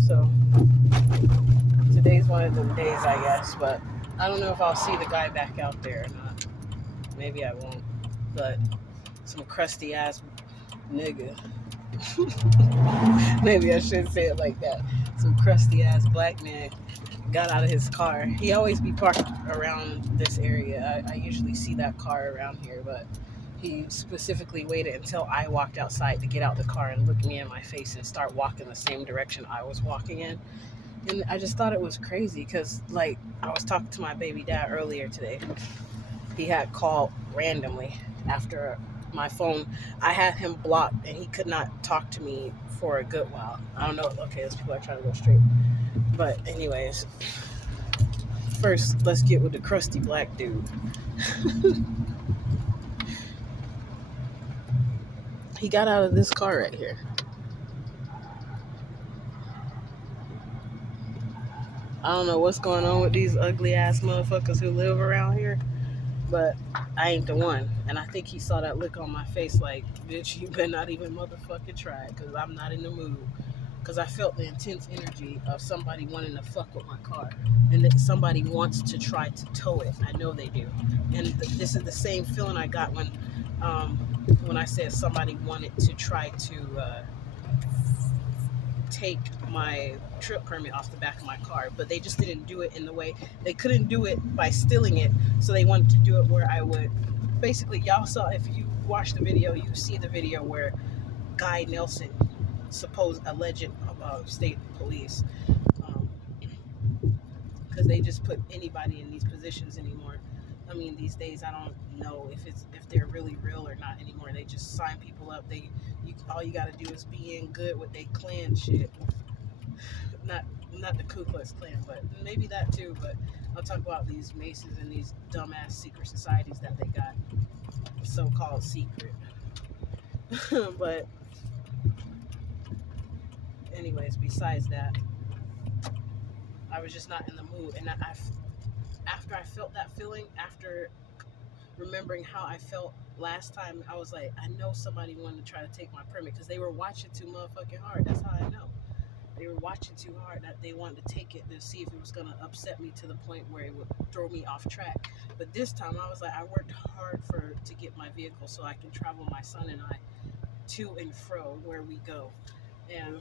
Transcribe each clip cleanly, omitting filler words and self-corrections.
So today's one of them days, I guess. But I don't know if I'll see the guy back out there or not. Maybe I won't. But some crusty ass nigga. Maybe I shouldn't say it like that. Some crusty ass black man got out of his car. He always be parked around this area. I usually see that car around here, but he specifically waited until I walked outside to get out the car and look me in my face and start walking the same direction I was walking in. And I just thought it was crazy because, like, I was talking to my baby dad earlier today. He had called randomly after my phone. I had him blocked and he could not talk to me for a good while. I don't know. Okay, those people are trying to go straight. But anyways, first let's get with the crusty black dude. He got out of this car right here. I don't know what's going on with these ugly ass motherfuckers who live around here, but I ain't the one. And I think he saw that look on my face like, bitch, you better not even motherfucking try it because I'm not in the mood. Because I felt the intense energy of somebody wanting to fuck with my car and that somebody wants to try to tow it. I know they do. And this is the same feeling I got when I said somebody wanted to try to take my trip permit off the back of my car, but they just didn't do it in the way. They couldn't do it by stealing it, so they wanted to do it where I would basically, y'all saw, if you watch the video, you see the video where Guy Nelson, supposed alleged state police, because they just put anybody in these positions anymore. I mean, these days I don't know if they're really real or not anymore. They just sign people up. All you gotta do is be in good with they Klan shit. Not the Ku Klux Klan, but maybe that too. But I'll talk about these Masons and these dumbass secret societies that they got, so-called secret. But anyways, besides that, I was just not in the mood, and after I felt that feeling, after remembering how I felt last time, I was like, I know somebody wanted to try to take my permit because they were watching too motherfucking hard. That's how I know. They were watching too hard that they wanted to take it to see if it was going to upset me to the point where it would throw me off track. But this time I was like, I worked hard to get my vehicle so I can travel my son and I to and fro where we go. And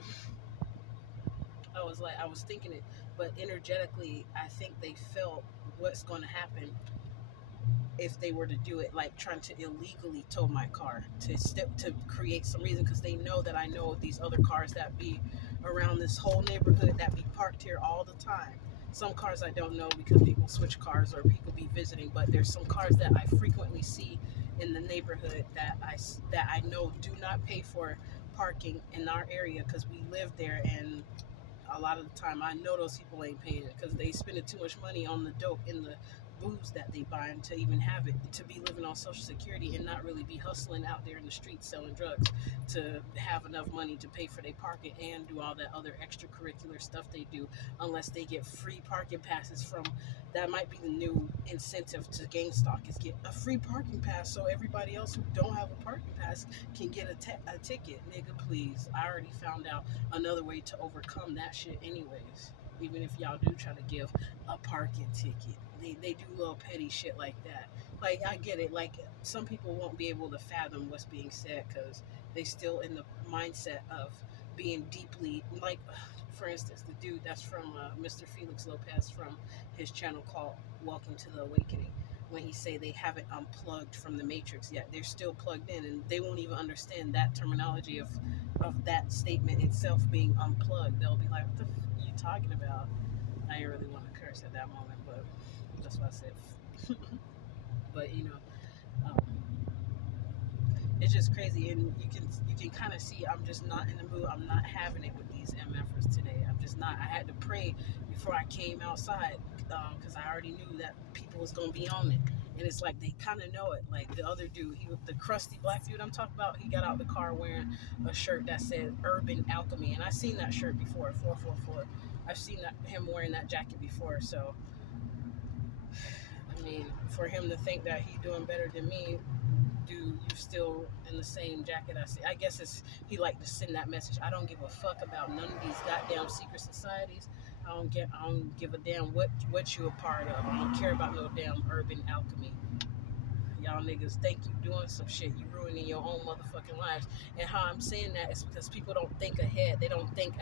I was thinking it, but energetically, I think they felt what's going to happen if they were to do it, like trying to illegally tow my car to create some reason, because they know that I know these other cars that be around this whole neighborhood that be parked here all the time. Some cars I don't know because people switch cars or people be visiting, but there's some cars that I frequently see in the neighborhood that I know do not pay for parking in our area because we live there, and a lot of the time I know those people ain't paying it because they spending too much money on the dope and the booze that they buying to even have it, to be living on Social Security and not really be hustling out there in the streets selling drugs to have enough money to pay for their parking and do all that other extracurricular stuff they do, unless they get free parking passes from, that might be the new incentive to GameStop, is get a free parking pass so everybody else who don't have a parking pass can get a ticket. Nigga, please. I already found out another way to overcome that shit anyways. Even if y'all do try to give a parking ticket, they do little petty shit like that. Like, I get it, like some people won't be able to fathom what's being said because they still in the mindset of being deeply, like, for instance, the dude that's from Mr. Felix Lopez, from his channel called Welcome to the Awakening, when he say they haven't unplugged from the matrix yet, they're still plugged in, and they won't even understand that terminology of that statement itself being unplugged. They'll be like, what the f are you talking about? I didn't really want to curse at that moment, but that's what I said. But um, it's just crazy, and you can kind of see I'm just not in the mood. I'm not having it with these MFers today. I'm just not. I had to pray before I came outside because I already knew that people was gonna be on it, and it's like they kind of know it. Like the other dude, the crusty black dude I'm talking about, he got out the car wearing a shirt that said Urban Alchemy, and I've seen that shirt before, 444. I've seen him wearing that jacket before, so I mean, for him to think that he's doing better than me, do you still in the same jacket I see? I guess it's he like to send that message. I don't give a fuck about none of these goddamn secret societies. I don't give a damn what you a part of. I don't care about no damn urban alchemy. Y'all niggas think you doing some shit. You ruining your own motherfucking lives. And how I'm saying that is because people don't think ahead. They don't think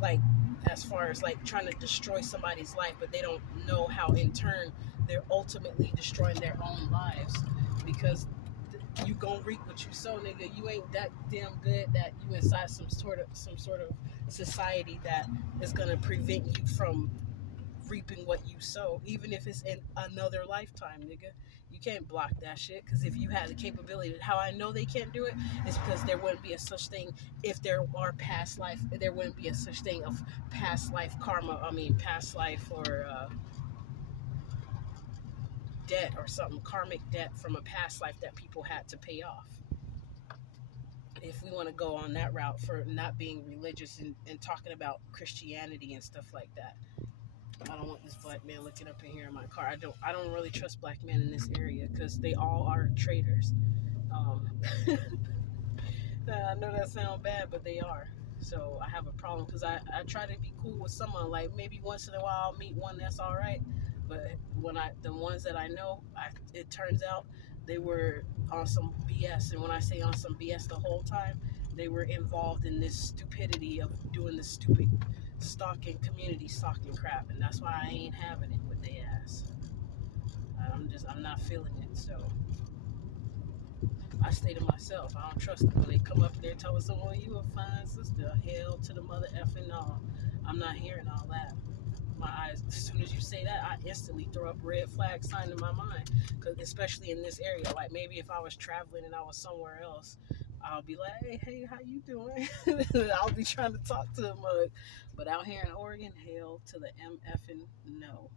like as far as like trying to destroy somebody's life, but they don't know how in turn they're ultimately destroying their own lives because you gonna reap what you sow, nigga. You ain't that damn good that you inside some sort of society that is gonna prevent you from reaping what you sow, even if it's in another lifetime, nigga. You can't block that shit because if you had the capability, how I know they can't do it is because there wouldn't be a such thing if there are past life. There wouldn't be a such thing of past life karma. I mean, past life or debt or something, karmic debt from a past life that people had to pay off. If we want to go on that route for not being religious and talking about Christianity and stuff like that. I don't want this black man looking up in here in my car. I don't really trust black men in this area because they all are traitors. I know that sounds bad, but they are. So I have a problem because I try to be cool with someone. Like maybe once in a while I'll meet one that's all right. But the ones that I know, it turns out they were on some BS. And when I say on some BS the whole time, they were involved in this stupidity of doing this stupid community stalking crap. And that's why I ain't having it with they ass. I'm not feeling it. So I stay to myself. I don't trust them when they come up there telling someone you a fine sister. Hell to the mother effing no. I'm not hearing all that. My eyes, as soon as you say that, I instantly throw up red flag sign in my mind. Cause especially in this area, like maybe if I was traveling and I was somewhere else, I'll be like, hey, how you doing? I'll be trying to talk to the mug. But out here in Oregon, hell to the MFing no.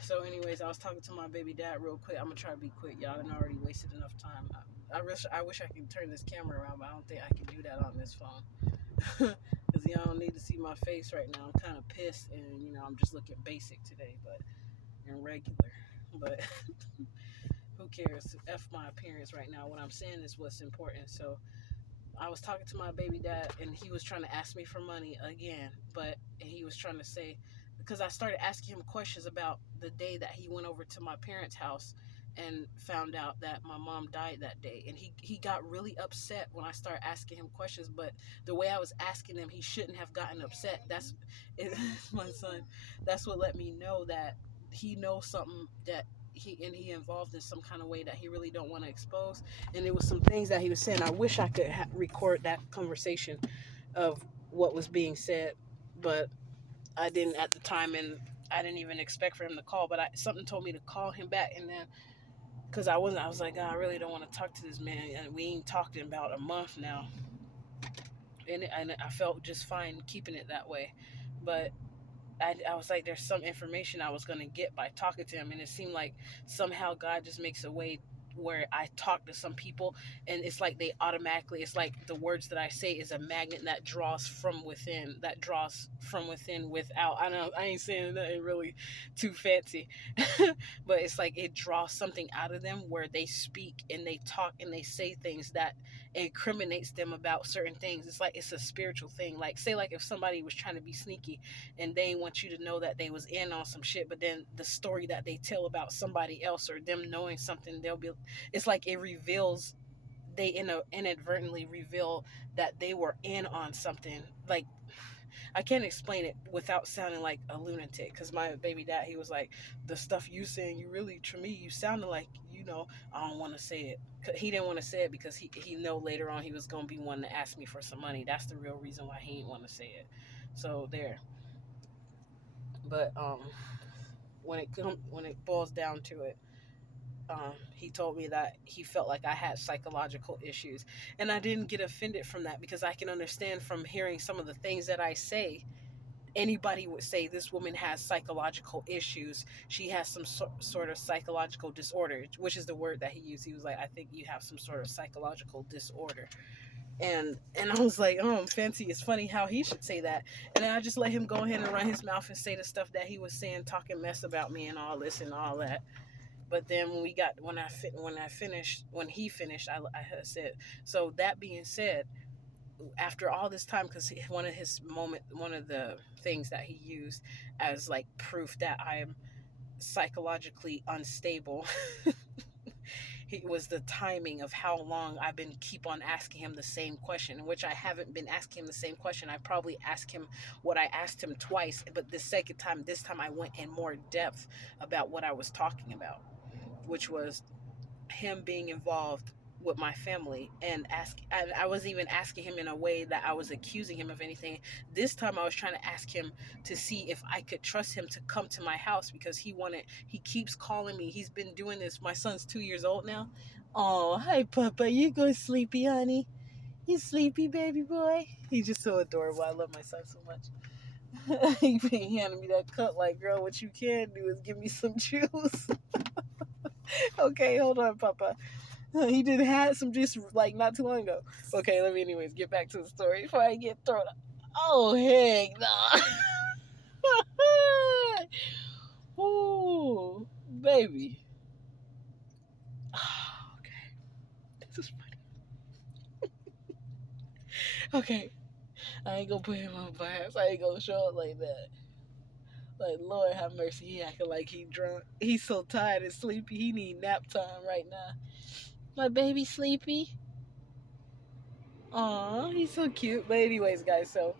So, anyways, I was talking to my baby dad real quick. I'm gonna try to be quick, y'all. And already wasted enough time. I wish I could turn this camera around, but I don't think I can do that on this phone. Because y'all don't need to see my face right now. I'm kind of pissed, and I'm just looking basic today, but and regular. But who cares? F my appearance right now. What I'm saying is what's important. So I was talking to my baby dad, and he was trying to ask me for money again, and he was trying to say, because I started asking him questions about the day that he went over to my parents' house and found out that my mom died that day. And he got really upset when I started asking him questions, but the way I was asking him, he shouldn't have gotten upset. That's my son. That's what let me know that he knows something that he involved in some kind of way that he really don't want to expose. And it was some things that he was saying. I wish I could record that conversation of what was being said, but I didn't at the time, and I didn't even expect for him to call. But something told me to call him back, and then because I was like, oh, I really don't want to talk to this man, and we ain't talked in about a month now, and I felt just fine keeping it that way, but I was like, there's some information I was going to get by talking to him. And it seemed like somehow God just makes a way where I talk to some people and it's like it's like the words that I say is a magnet that draws from within, without. I ain't saying nothing really too fancy, but it's like it draws something out of them where they speak and they talk and they say things that incriminates them about certain things. It's like it's a spiritual thing. Like say like if somebody was trying to be sneaky and they want you to know that they was in on some shit, but then the story that they tell about somebody else or them knowing something, it's like it reveals, they inadvertently reveal that they were in on something. Like I can't explain it without sounding like a lunatic, because my baby dad, he was like, the stuff you saying, you really, to me, you sounded like, I don't want to say it. He didn't want to say it because he know later on he was going to be one to ask me for some money. That's the real reason why he didn't want to say it. So there. But when it boils down to it, he told me that he felt like I had psychological issues, and I didn't get offended from that because I can understand from hearing some of the things that I say. Anybody would say this woman has psychological issues. She has some sort of psychological disorder, which is the word that he used. He was like, I think you have some sort of psychological disorder. And I was like, oh, fancy. It's funny how he should say that. And then I just let him go ahead and run his mouth and say the stuff that he was saying, talking mess about me and all this and all that. But then when he finished, I had said, so that being said, after all this time, because one of the things that he used as like proof that I am psychologically unstable, it was the timing of how long I've been keep on asking him the same question, which I haven't been asking him the same question. I probably asked him what I asked him twice, but this time I went in more depth about what I was talking about, which was him being involved with my family, and I was even asking him in a way that I was accusing him of anything. This time I was trying to ask him to see if I could trust him to come to my house, because he keeps calling me. He's been doing this. My son's 2 years old now. Oh, hi Papa, you go sleepy, honey. You sleepy, baby boy. He's just so adorable. I love my son so much. He handed me that cup like, girl, what you can do is give me some juice. Okay, hold on, Papa. He did had some juice like not too long ago. Okay, let me anyways get back to the story before I get thrown up. Oh heck no. Ooh, baby. Okay. This is funny. Okay. I ain't gonna put him on blast. I ain't gonna show it like that. Like, Lord have mercy, he acting like he drunk. He's so tired and sleepy. He need nap time right now. My baby sleepy. Aw, he's so cute. But anyways, guys, so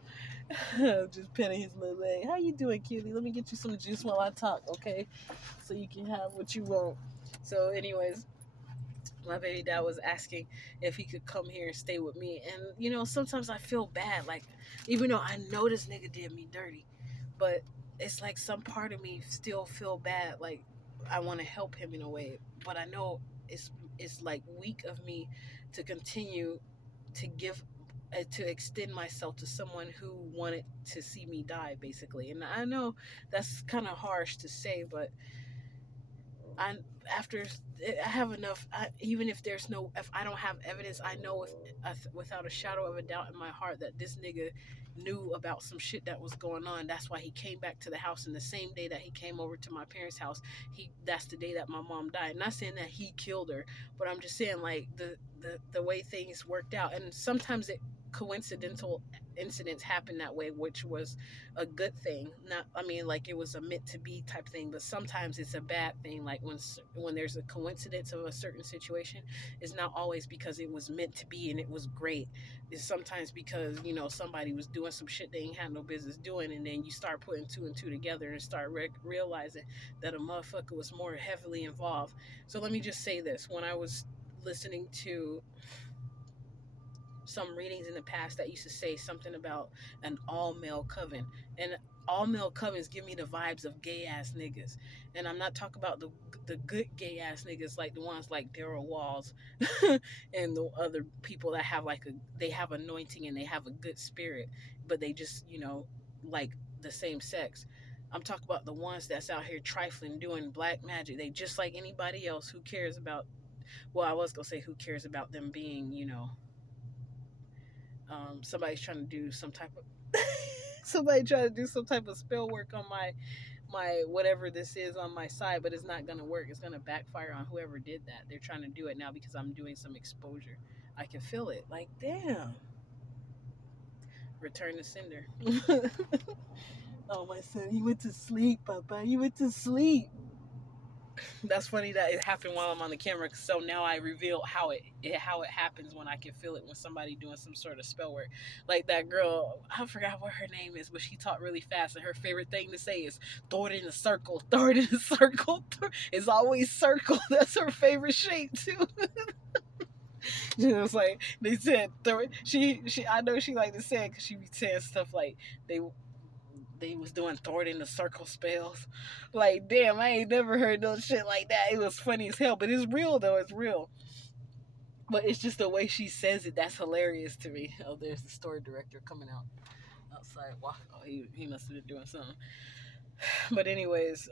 just petting his little leg. How you doing, cutie? Let me get you some juice while I talk, okay? So you can have what you want. So, anyways, my baby dad was asking if he could come here and stay with me. And, sometimes I feel bad. Like, even though I know this nigga did me dirty, but it's like some part of me still feel bad. Like, I want to help him in a way. But I know it's like weak of me to continue to give to extend myself to someone who wanted to see me die, basically. And I know that's kind of harsh to say, but I after I have enough. Even if if I don't have evidence, I know without a shadow of a doubt in my heart that this nigga knew about some shit that was going on. That's why he came back to the house. And the same day that he came over to my parents' house, that's the day that my mom died. Not saying that he killed her, but I'm just saying, like, the way things worked out. And sometimes coincidental incidents happen that way, which was a good thing. Not, I mean, like, it was a meant to be type thing, but sometimes it's a bad thing. Like, when there's a coincidence of a certain situation, it's not always because it was meant to be and it was great. It's sometimes because somebody was doing some shit they ain't had no business doing, and then you start putting two and two together and start realizing that a motherfucker was more heavily involved. So let me just say this: when I was listening to some readings in the past that used to say something about an all male coven, and all male covens give me the vibes of gay ass niggas. And I'm not talking about the good gay ass niggas, like the ones like Daryl Walls and the other people that have they have anointing and they have a good spirit, but they just like the same sex. I'm talking about the ones that's out here trifling, doing black magic. They just like anybody else. Who cares about, well, I was gonna say who cares about them being, somebody's trying to do some type of somebody trying to do some type of spell work on my whatever this is on my side, but it's not gonna work. It's gonna backfire on whoever did that. They're trying to do it now because I'm doing some exposure. I can feel it. Like, damn. Return to sender. Oh, my son, he went to sleep, Papa. He went to sleep. That's funny that it happened while I'm on the camera. So now I reveal how it happens when I can feel it when somebody doing some sort of spell work. Like that girl, I forgot what her name is, but she talked really fast, and her favorite thing to say is "throw it in a circle, throw it in a circle." It's always circle. That's her favorite shape too. It's like they said, throw it. She I know she like to say it because she be saying stuff like they they was doing throw it in the circle spells. Like, damn, I ain't never heard no shit like that. It was funny as hell, but it's real though. It's real. But it's just the way she says it that's hilarious to me. Oh, there's the story director coming out outside. Wow, oh, he must have been doing something. But anyways,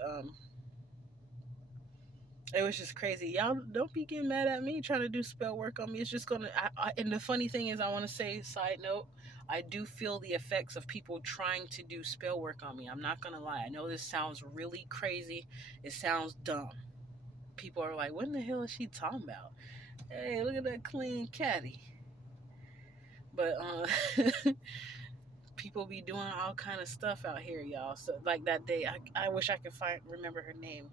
it was just crazy. Y'all don't be getting mad at me trying to do spell work on me. It's just gonna. And the funny thing is, I want to say, side note, I do feel the effects of people trying to do spell work on me. I'm not gonna lie. I know this sounds really crazy. It sounds dumb. people are like, what in the hell is she talking about? Hey, look at that clean caddy. But people be doing all kind of stuff out here, y'all. So like that day, I wish I could remember her name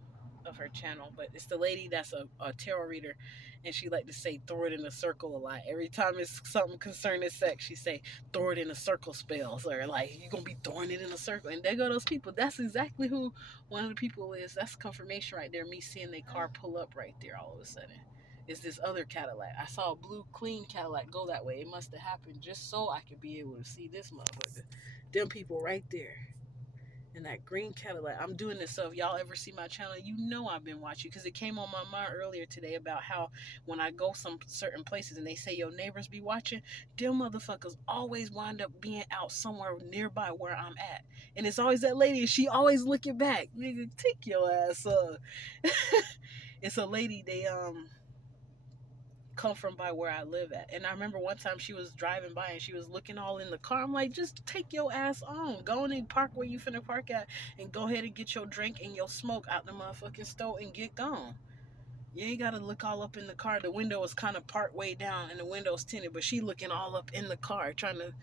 of her channel, but it's the lady that's a tarot reader, and she like to say throw it in a circle a lot. Every time it's something concerning sex, she say throw it in a circle spells, or like you gonna be throwing it in a circle. And there go those people. That's exactly who one of the people is. That's confirmation right there. Me seeing their car pull up right there all of a sudden. Is this other Cadillac? I saw a blue clean Cadillac go that way. It must have happened just so I could be able to see this motherfucker. Them people right there. And that green Cadillac. I'm doing this, so if y'all ever see my channel, you know I've been watching, because it came on my mind earlier today about how when I go some certain places and they say your neighbors be watching, them motherfuckers always wind up being out somewhere nearby where I'm at. And it's always that lady, and she always looking back. Nigga, take your ass up. It's a lady, they come from by where I live at. And I remember one time she was driving by and she was looking all in the car. I'm like, just take your ass on. Go in and park where you finna park at, and go ahead and get your drink and your smoke out the motherfucking stove and get gone. You ain't gotta look all up in the car. The window was kind of part way down and the window's tinted, but she looking all up in the car trying to,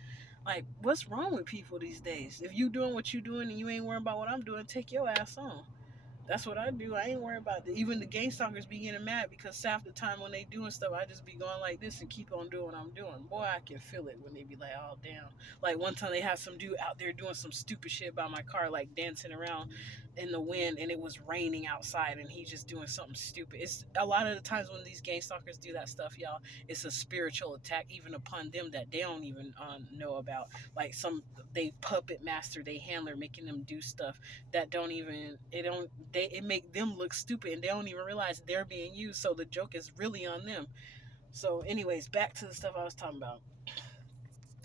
like, what's wrong with people these days? If you doing what you doing and you ain't worrying about what I'm doing, take your ass on. That's what I do. I ain't worried about it. Even the gang stalkers be getting mad because half the time when they doing stuff, I just be going like this and keep on doing what I'm doing. Boy, I can feel it when they be like, oh, damn. Like one time they had some dude out there doing some stupid shit by my car, like dancing around in the wind, and it was raining outside, and he just doing something stupid. It's a lot of the times when these gang stalkers do that stuff, y'all, it's a spiritual attack even upon them that they don't even know about. Like they puppet master, they handler, making them do stuff that don't even, it make them look stupid, and they don't even realize they're being used, so the joke is really on them. So anyways, back to the stuff I was talking about.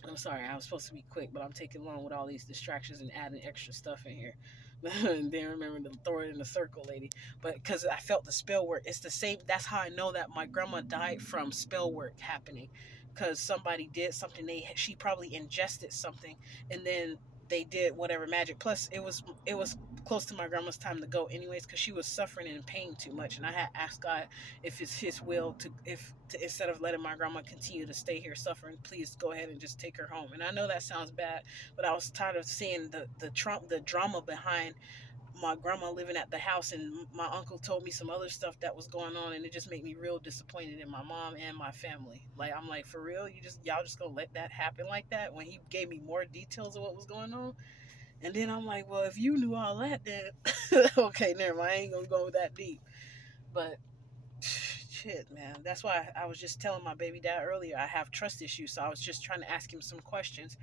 I'm sorry, I was supposed to be quick, but I'm taking long with all these distractions and adding extra stuff in here. And then remember to throw it in the circle, lady. But because I felt the spell work, it's the same. That's how I know that my grandma died from spell work happening, because somebody did something. She probably ingested something, and then they did whatever magic. Plus, it was close to my grandma's time to go, anyways, because she was suffering and in pain too much, and I had asked God if it's His will to instead of letting my grandma continue to stay here suffering, please go ahead and just take her home. And I know that sounds bad, but I was tired of seeing the drama behind my grandma living at the house, and my uncle told me some other stuff that was going on, and it just made me real disappointed in my mom and my family. Like, I'm like, for real, y'all just gonna let that happen like that, when he gave me more details of what was going on. And then I'm like, well, if you knew all that, then okay, never mind, I ain't gonna go that deep. But shit, man, that's why I was just telling my baby dad earlier, I have trust issues, so I was just trying to ask him some questions,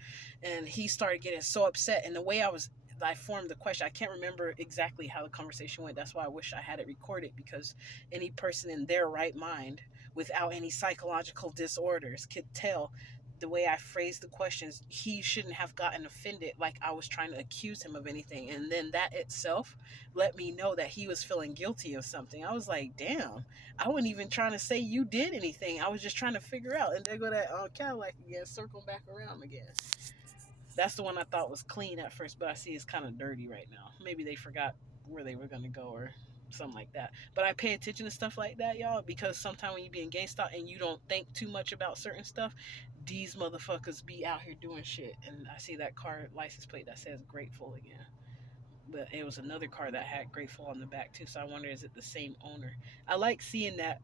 and he started getting so upset. And the way I formed the question, I can't remember exactly how the conversation went. That's why I wish I had it recorded, because any person in their right mind without any psychological disorders could tell the way I phrased the questions, he shouldn't have gotten offended like I was trying to accuse him of anything. And then that itself let me know that he was feeling guilty of something. I was like, damn, I wasn't even trying to say you did anything. I was just trying to figure out. And there go that Cadillac again, circling back around again. That's the one I thought was clean at first, but I see it's kind of dirty right now. Maybe they forgot where they were going to go or something like that. But I pay attention to stuff like that, y'all, because sometimes when you be in GameStop and you don't think too much about certain stuff, these motherfuckers be out here doing shit. And I see that car license plate that says Grateful again. But it was another car that had Grateful on the back too, so I wonder, is it the same owner? I like seeing that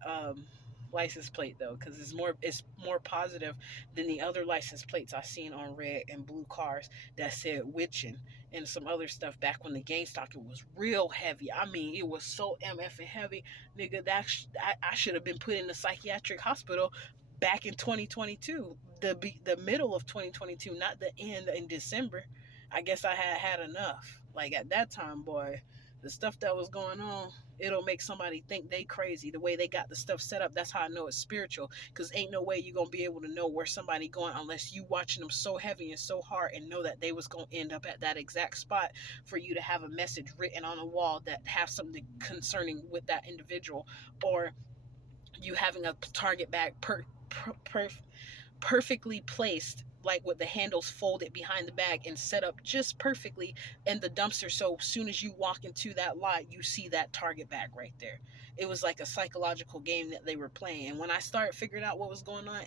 license plate though, because it's more positive than the other license plates I seen on red and blue cars that said witching and some other stuff back when the GameStop it was real heavy. I mean, it was so mf heavy, nigga. I should have been put in the psychiatric hospital back in 2022, the middle of 2022, not the end in December. I guess I had enough. Like at that time, boy, the stuff that was going on, it'll make somebody think they crazy. The way they got the stuff set up, that's how I know it's spiritual. Cause ain't no way you gonna be able to know where somebody going unless you watching them so heavy and so hard and know that they was gonna end up at that exact spot for you to have a message written on a wall that have something concerning with that individual, or you having a target bag perfectly placed, like with the handles folded behind the bag and set up just perfectly in the dumpster. So as soon as you walk into that lot, you see that Target bag right there. It was like a psychological game that they were playing. And when I started figuring out what was going on,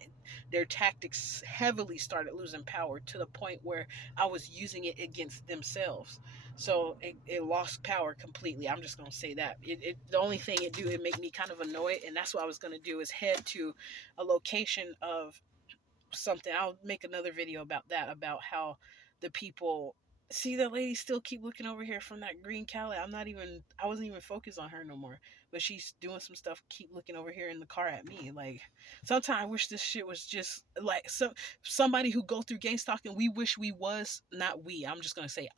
their tactics heavily started losing power to the point where I was using it against themselves. So it lost power completely. I'm just gonna say that. The only thing it do, it make me kind of annoyed, and that's what I was gonna do is head to a location of something. I'll make another video about that, about how the people see the lady still keep looking over here from that green Cali. I wasn't even focused on her no more. But she's doing some stuff, keep looking over here in the car at me. Like sometimes I wish this shit was just like somebody who go through gang stalking, we wish we was not we. I'm just gonna say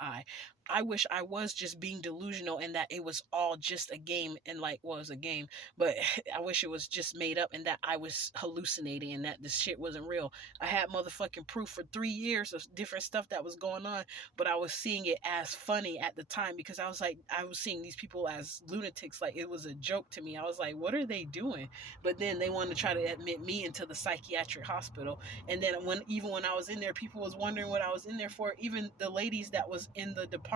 I wish I was just being delusional and that it was all just a game and like was a game. But I wish it was just made up and that I was hallucinating and that this shit wasn't real. I had motherfucking proof for 3 years of different stuff that was going on, but I was seeing it as funny at the time because I was like, I was seeing these people as lunatics. Like it was a joke to me. I was like, what are they doing? But then they wanted to try to admit me into the psychiatric hospital. And then even when I was in there, people was wondering what I was in there for. Even the ladies that was in the department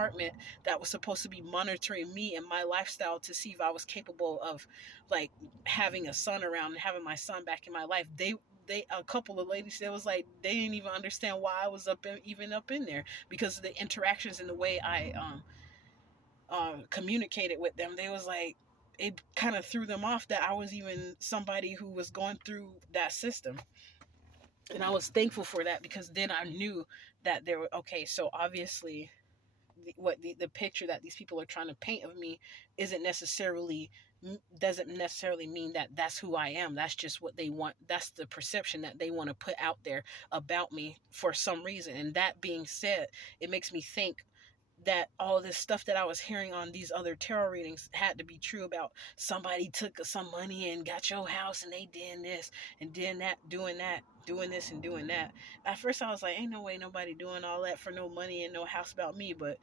that was supposed to be monitoring me and my lifestyle to see if I was capable of like having a son around and having my son back in my life, they a couple of ladies that was like they didn't even understand why I was even up in there because of the interactions and the way I communicated with them. They was like it kind of threw them off that I was even somebody who was going through that system. And I was thankful for that because then I knew that there were okay, so obviously the picture that these people are trying to paint of me isn't necessarily doesn't necessarily mean that that's who I am. That's just what they want. That's the perception that they want to put out there about me for some reason. And that being said, it makes me think that all this stuff that I was hearing on these other tarot readings had to be true about somebody took some money and got your house and they did this and did that, doing this and doing that. At first I was like, ain't no way nobody doing all that for no money and no house about me. But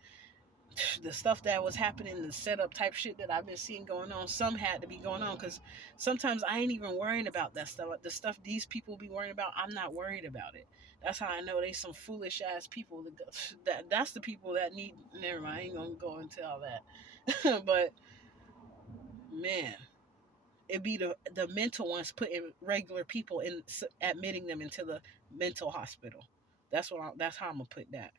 the stuff that was happening, the setup type shit that I've been seeing going on, some had to be going on because sometimes I ain't even worrying about that stuff. The stuff these people be worrying about, I'm not worried about it. That's how I know they some foolish ass people. That's the people that need. Never mind, I ain't gonna go into all that. But man, it be the mental ones putting regular people in, admitting them into the mental hospital. That's how I'm gonna put that.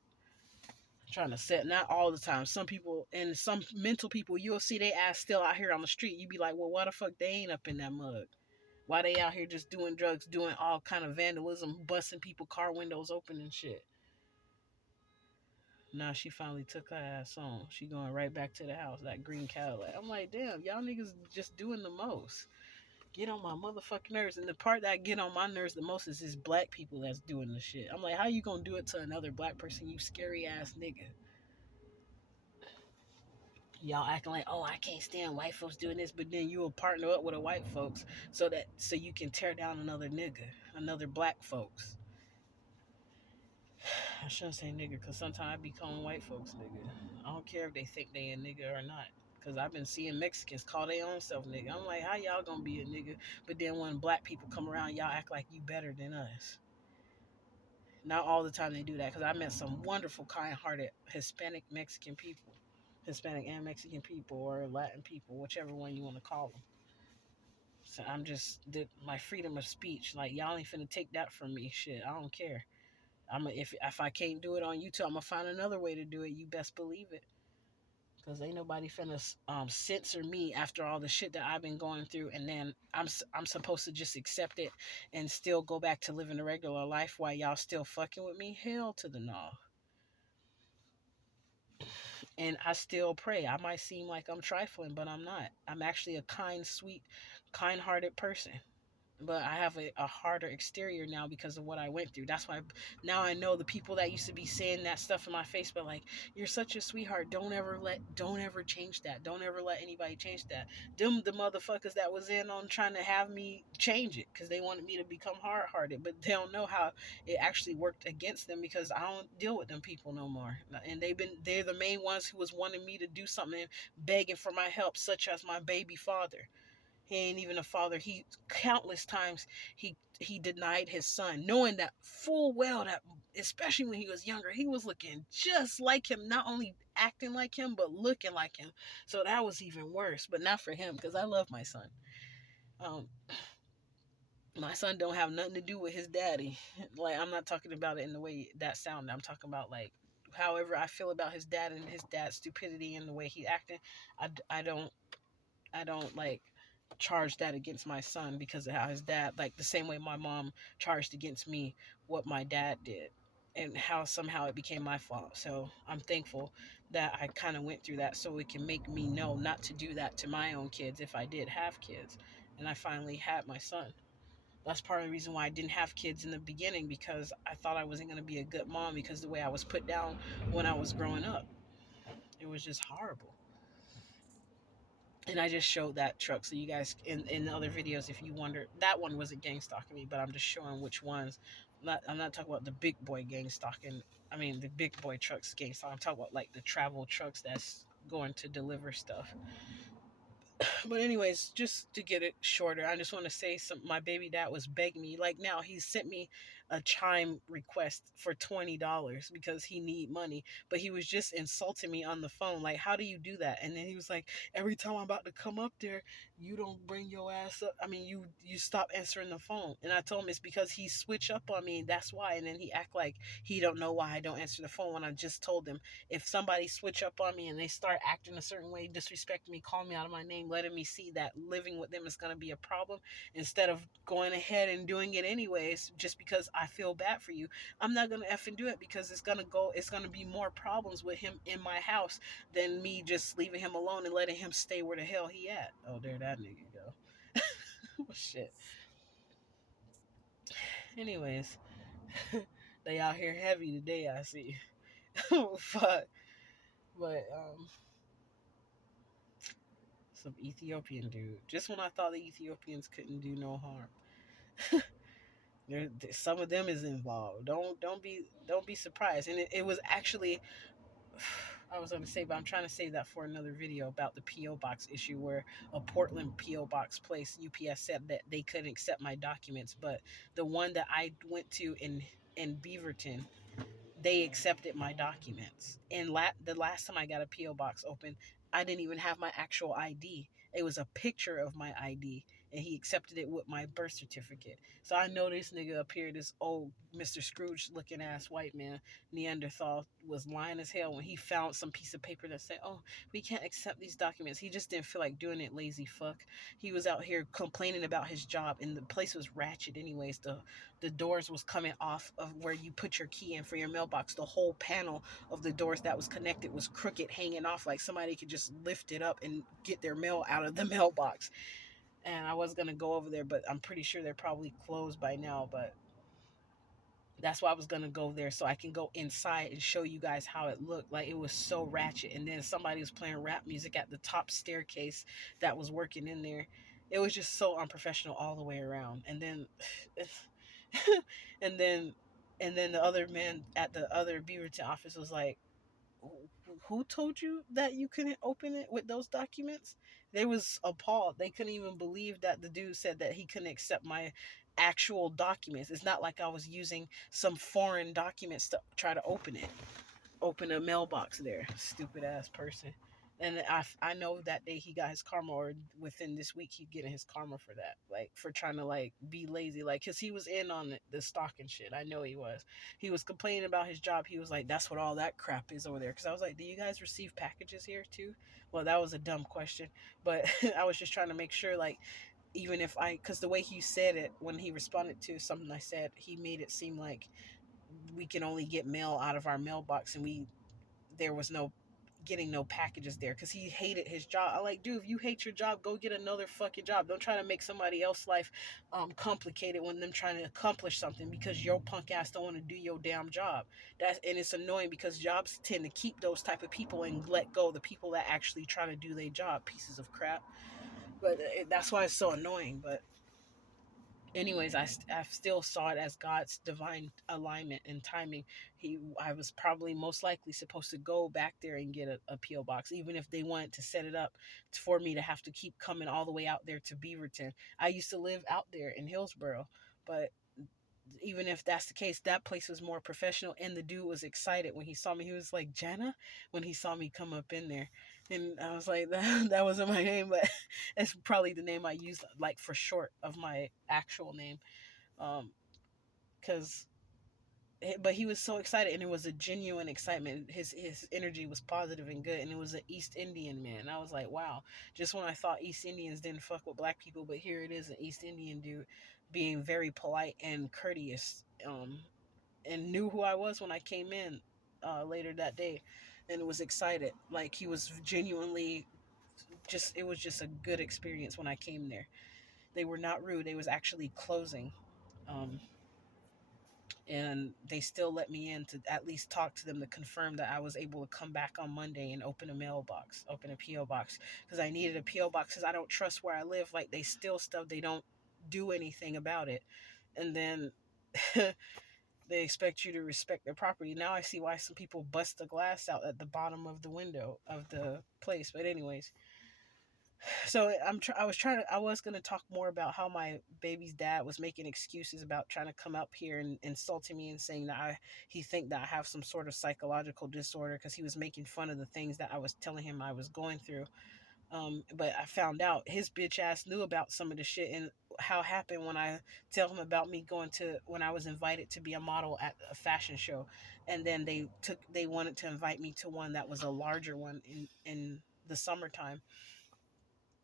Trying to set, not all the time, some people and some mental people you'll see they ass still out here on the street. You be like, well, why the fuck they ain't up in that mug? Why they out here just doing drugs, doing all kind of vandalism, busting people car windows open and shit? Now she finally took her ass on. She going right back to the house, that green Cadillac. I'm like, damn, y'all niggas just doing the most. Get on my motherfucking nerves. And the part that get on my nerves the most is this black people that's doing the shit. I'm like, how you gonna do it to another black person, you scary ass nigga? Y'all acting like, oh, I can't stand white folks doing this, but then you will partner up with a white folks so you can tear down another nigga, another black folks. I shouldn't say nigga because sometimes I be calling white folks nigga. I don't care if they think they a nigga or not. Because I've been seeing Mexicans call their own self nigga. I'm like, how y'all gonna be a nigga? But then when black people come around, y'all act like you better than us. Not all the time they do that because I met some wonderful, kind-hearted Hispanic Mexican people. Hispanic and Mexican people or Latin people, whichever one you want to call them. So I'm just my freedom of speech. Like y'all ain't finna take that from me. Shit, I don't care. If I can't do it on YouTube, I'm gonna find another way to do it. You best believe it. Cause ain't nobody finna censor me after all the shit that I've been going through, and then I'm supposed to just accept it and still go back to living a regular life while y'all still fucking with me. Hell to the no. And I still pray. I might seem like I'm trifling, but I'm not. I'm actually a kind, sweet, kind-hearted person. But I have a harder exterior now because of what I went through. That's why now I know the people that used to be saying that stuff in my face, but like, you're such a sweetheart. Don't ever change that. Don't ever let anybody change that. Them, the motherfuckers that was in on trying to have me change it because they wanted me to become hard-hearted, but they don't know how it actually worked against them because I don't deal with them people no more. And they're the main ones who was wanting me to do something, begging for my help, such as my baby father. He ain't even a father. He countless times he denied his son, knowing that full well that especially when he was younger, he was looking just like him, not only acting like him, but looking like him. So that was even worse, but not for him because I love my son. Um, my son don't have nothing to do with his daddy. Like, I'm not talking about it in the way that sounded. I'm talking about like however I feel about his dad and his dad's stupidity and the way he acted. I don't like charge that against my son because of how his dad, like the same way my mom charged against me what my dad did and how somehow it became my fault. So I'm thankful that I kind of went through that so it can make me know not to do that to my own kids if I did have kids. And I finally had my son. That's part of the reason why I didn't have kids in the beginning, because I thought I wasn't going to be a good mom because the way I was put down when I was growing up. It was just horrible. And I just showed that truck so you guys in other videos, if you wonder, that one wasn't gang stalking me, but I'm just showing which ones. I'm not talking about the big boy gang stalking. I mean the big boy trucks gang stalking. I'm talking about like the travel trucks that's going to deliver stuff. But anyways, just to get it shorter, I just want to say my baby dad was begging me. Like, now he sent me a chime request for $20 because he need money, but he was just insulting me on the phone. Like, how do you do that? And then he was like, every time I'm about to come up there, you don't bring your ass up. I mean, you stop answering the phone. And I told him it's because he switch up on me, and that's why. And then he act like he don't know why I don't answer the phone when I just told him, if somebody switch up on me and they start acting a certain way, disrespecting me, calling me out of my name, letting me see that living with them is going to be a problem, instead of going ahead and doing it anyways just because I feel bad for you, I'm not going to effing do it, because it's going to be more problems with him in my house than me just leaving him alone and letting him stay where the hell he at. Oh, there that nigga go. Oh, shit. Anyways, they out here heavy today, I see. Oh, fuck. But some Ethiopian dude. Just when I thought the Ethiopians couldn't do no harm, some of them is involved. Don't be surprised. And it was actually, I was going to say, but I'm trying to save that for another video about the PO box issue, where a Portland PO box place, UPS, said that they couldn't accept my documents, but the one that I went to in Beaverton, they accepted my documents. And the last time I got a PO box open, I didn't even have my actual ID. It was a picture of my ID, and he accepted it with my birth certificate. So I know this nigga up here, this old Mr. Scrooge looking ass white man, Neanderthal, was lying as hell when he found some piece of paper that said, "Oh, we can't accept these documents." He just didn't feel like doing it, lazy fuck. He was out here complaining about his job, and the place was ratchet anyways. The doors was coming off of where you put your key in for your mailbox. The whole panel of the doors that was connected was crooked, hanging off, like somebody could just lift it up and get their mail out of the mailbox. And I was gonna go over there, but I'm pretty sure they're probably closed by now. But that's why I was gonna go there so I can go inside and show you guys how it looked. Like, it was so ratchet. And then somebody was playing rap music at the top staircase that was working in there. It was just so unprofessional all the way around. And then and then the other man at the other Beaverton office was like, who told you that you couldn't open it with those documents? They was appalled. They couldn't even believe that the dude said that he couldn't accept my actual documents. It's not like I was using some foreign documents to try to open a mailbox there. Stupid ass person. And I know that day he got his karma, or within this week he's getting his karma for that, like for trying to like be lazy, like, because he was in on the stalking shit. I know he was complaining about his job. He was like, that's what all that crap is over there. Because I was like, do you guys receive packages here too? Well, that was a dumb question, but I was just trying to make sure, like, even if because the way he said it when he responded to something I said, he made it seem like we can only get mail out of our mailbox, and there was no getting no packages there, because he hated his job. I like, dude, if you hate your job, go get another fucking job. Don't try to make somebody else's life complicated when them trying to accomplish something, because your punk ass don't want to do your damn job. And it's annoying because jobs tend to keep those type of people and let go the people that actually try to do their job. Pieces of crap. But that's why it's so annoying. But anyways, I still saw it as God's divine alignment and timing. I was probably most likely supposed to go back there and get a PO box, even if they wanted to set it up for me to have to keep coming all the way out there to Beaverton. I used to live out there in Hillsboro, but even if that's the case, that place was more professional. And the dude was excited when he saw me. He was like, Jana, when he saw me come up in there. And I was like, that wasn't my name, but it's probably the name I used like for short of my actual name. Um, because but he was so excited, and it was a genuine excitement. His energy was positive and good, and it was an East Indian man. I was like, wow. Just when I thought East Indians didn't fuck with black people, but here it is, an East Indian dude being very polite and courteous, and knew who I was when I came in later that day, and was excited. Like he was genuinely just. It was just a good experience when I came there. They were not rude. They was actually closing. Um, and they still let me in to at least talk to them to confirm that I was able to come back on Monday and open a mailbox, open a PO box, because I needed a PO box because I don't trust where I live. Like they steal stuff, they don't do anything about it, and then they expect you to respect their property. Now I see why some people bust the glass out at the bottom of the window of the place. But anyways, so I was going to talk more about how my baby's dad was making excuses about trying to come up here and insulting me and saying that he think that I have some sort of psychological disorder, because he was making fun of the things that I was telling him I was going through. But I found out his bitch ass knew about some of the shit and how it happened when I tell him about me going to when I was invited to be a model at a fashion show, and then they wanted to invite me to one that was a larger one in the summertime.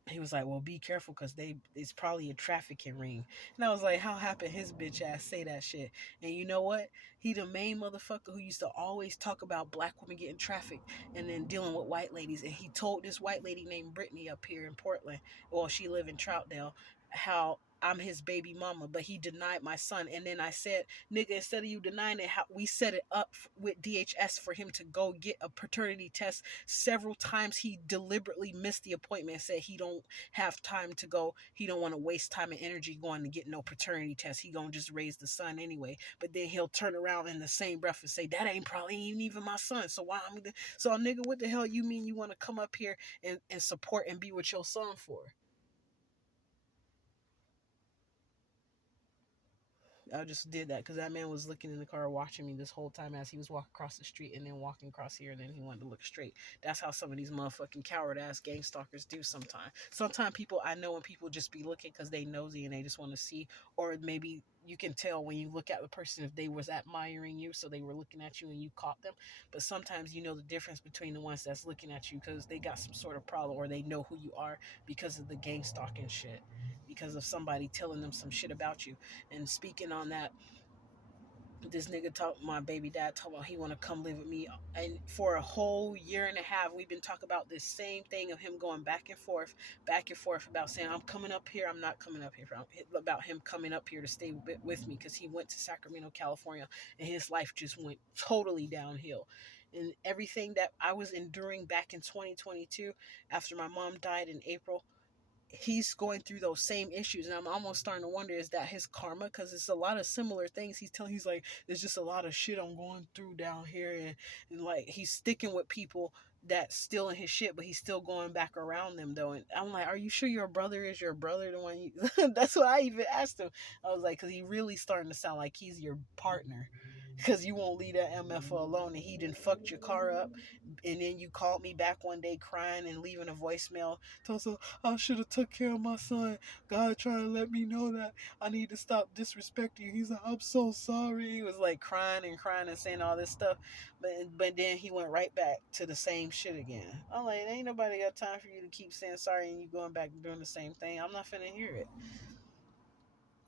He was like, "Well, be careful, because it's probably a trafficking ring." And I was like, "How happened his bitch ass say that shit?" And you know what? He the main motherfucker who used to always talk about black women getting trafficked and then dealing with white ladies. And he told this white lady named Brittany up here in Portland, well, she lived in Troutdale, how I'm his baby mama, but he denied my son. And then I said, nigga, instead of you denying it, how we set it up with DHS for him to go get a paternity test several times. He deliberately missed the appointment and said he don't have time to go. He don't want to waste time and energy going to get no paternity test. He gonna just raise the son anyway. But then he'll turn around in the same breath and say that ain't probably even my son. So why so nigga, what the hell you mean you want to come up here and support and be with your son for? I just did that because that man was looking in the car watching me this whole time as he was walking across the street and then walking across here, and then he wanted to look straight. That's how some of these motherfucking coward ass gang stalkers do sometimes. Sometimes people, I know when people just be looking because they nosy and they just want to see, or maybe you can tell when you look at the person if they was admiring you, so they were looking at you and you caught them. But sometimes you know the difference between the ones that's looking at you because they got some sort of problem, or they know who you are because of the gang stalking shit, because of somebody telling them some shit about you. And speaking on that, this nigga talk my baby dad told me he want to come live with me, and for a whole year and a half we've been talking about this same thing of him going back and forth about saying I'm coming up here, I'm not coming up here, about him coming up here to stay with me because he went to Sacramento, California, and his life just went totally downhill. And everything that I was enduring back in 2022 after my mom died in April, he's going through those same issues, and I'm almost starting to wonder, is that his karma? Because it's a lot of similar things he's like, there's just a lot of shit I'm going through down here, and like he's sticking with people that's still in his shit, but he's still going back around them though. And I'm like, are you sure your brother is your brother, the one you that's what I even asked him. I was like, because he really starting to sound like he's your partner, because you won't leave that MFO alone, and he done fucked your car up, and then you called me back one day crying and leaving a voicemail. So I should have took care of my son. God trying to let me know that I need to stop disrespecting you. He's like, I'm so sorry. He was like crying and saying all this stuff. But then he went right back to the same shit again. I'm like, ain't nobody got time for you to keep saying sorry and you going back and doing the same thing. I'm not finna hear it.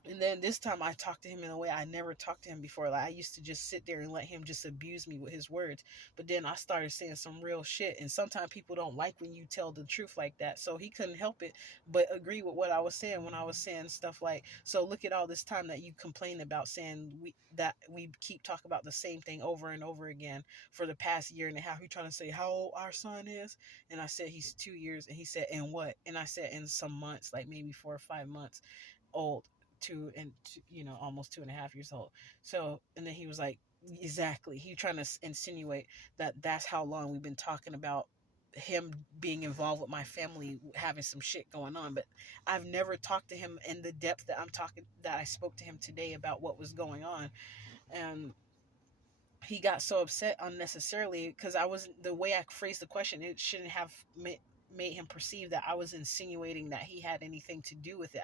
And then this time I talked to him in a way I never talked to him before. Like I used to just sit there and let him just abuse me with his words. But then I started saying some real shit. And sometimes people don't like when you tell the truth like that. So he couldn't help it but agree with what I was saying when I was saying stuff like, so look at all this time that you complain about saying we keep talking about the same thing over and over again for the past year and a half. He trying to say how old our son is. And I said he's 2 years. And he said, and what? And I said in some months, like maybe 4 or 5 months old. Almost 2.5 years old. So, and then he was like, exactly. He trying to insinuate that that's how long we've been talking about him being involved with my family having some shit going on. But I've never talked to him in the depth that I spoke to him today about what was going on. And he got so upset unnecessarily because I wasn't, the way I phrased the question, it shouldn't have made him perceive that I was insinuating that he had anything to do with it.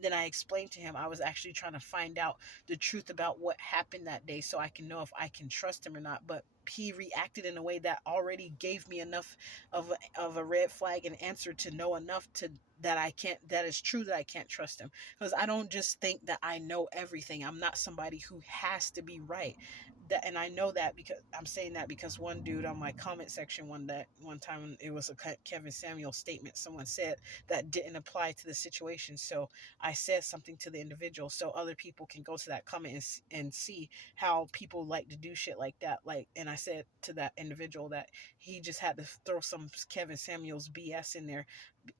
Then I explained to him I was actually trying to find out the truth about what happened that day so I can know if I can trust him or not. But he reacted in a way that already gave me enough of a red flag and answer to know enough to that I can't, that is true, that I can't trust him, because I don't just think that I know everything. I'm not somebody who has to be right. That, and I know that because I'm saying that because one dude on my comment section one time, it was a Kevin Samuel statement someone said that didn't apply to the situation. So I said something to the individual so other people can go to that comment and see how people like to do shit like that. Like, and I said to that individual that he just had to throw some Kevin Samuel's BS in there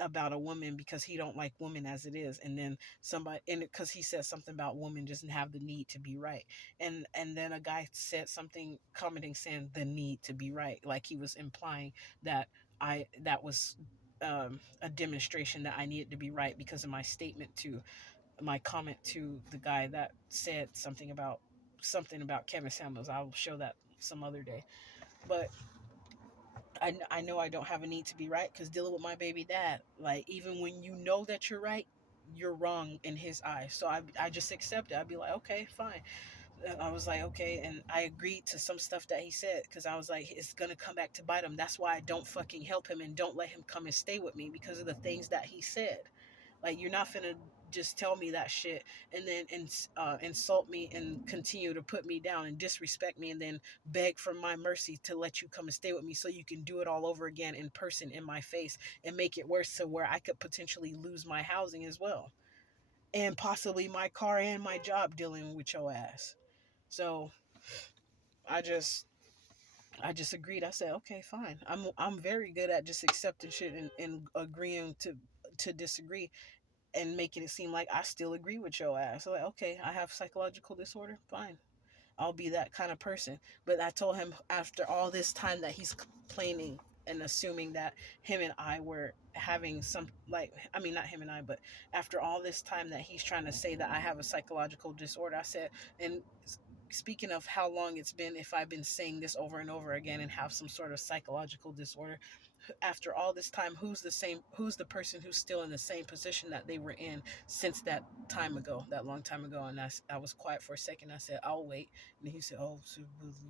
about a woman because he don't like women as it is. And then somebody, and because he said something about women doesn't have the need to be right. And then a guy said something commenting saying the need to be right, like he was implying that that was a demonstration that I needed to be right because of my statement to my comment to the guy that said something about Kevin Samuels. I'll show that some other day. But I know I don't have a need to be right because dealing with my baby dad, like, even when you know that you're right, you're wrong in his eyes. So I just accept it. I'd be like, okay, fine. I was like, okay, and I agreed to some stuff that he said because I was like, it's gonna come back to bite him. That's why I don't fucking help him and don't let him come and stay with me because of the things that he said. Like, you're not finna just tell me that shit and then insult me and continue to put me down and disrespect me and then beg for my mercy to let you come and stay with me so you can do it all over again in person in my face and make it worse to where I could potentially lose my housing as well and possibly my car and my job dealing with your ass. So I just I just agreed. I said, okay, fine. I'm very good at just accepting shit and agreeing to disagree and making it seem like I still agree with your ass. So like, okay, I have psychological disorder. Fine. I'll be that kind of person. But I told him after all this time that he's complaining and assuming that him and I were having some, like, I mean, not him and I, but after all this time that he's trying to say that I have a psychological disorder, I said, and speaking of how long it's been, if I've been saying this over and over again and have some sort of psychological disorder, after all this time, who's the person who's still in the same position that they were in since that time ago, that long time ago? And I was quiet for a second. I said, I'll wait. And he said, oh, so,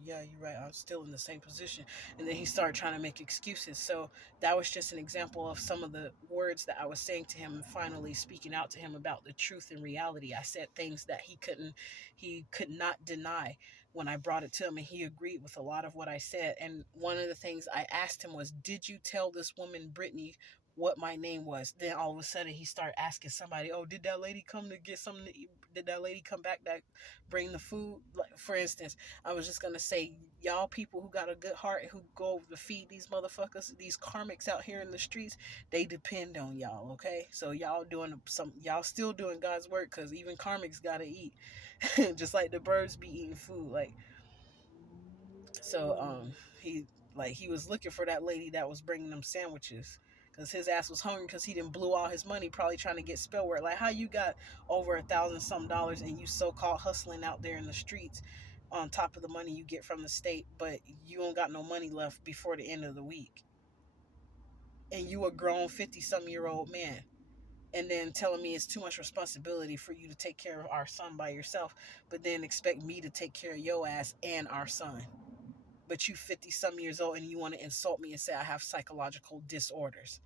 yeah, you're right, I'm still in the same position. And then he started trying to make excuses. So that was just an example of some of the words that I was saying to him and finally speaking out to him about the truth and reality. I said things that he could not deny when I brought it to him, and he agreed with a lot of what I said. And one of the things I asked him was, did you tell this woman, Brittany, what my name was? Then all of a sudden he started asking somebody, oh, did that lady come to get something to eat? Did that lady come back that bring the food? Like, for instance, I was just going to say, y'all people who got a good heart, who go to feed these motherfuckers, these karmics out here in the streets, they depend on y'all, okay? So y'all still doing God's work, because even karmics got to eat. Just like the birds be eating food. Like, so he he was looking for that lady that was bringing them sandwiches because his ass was hungry because he didn't blew all his money probably trying to get spell work. Like, how you got over $1,000 and you so-called hustling out there in the streets on top of the money you get from the state, but you don't got no money left before the end of the week, and you a grown 50-some-year-old man, and then telling me it's too much responsibility for you to take care of our son by yourself, but then expect me to take care of your ass and our son. But you 50-some years old and you want to insult me and say I have psychological disorders.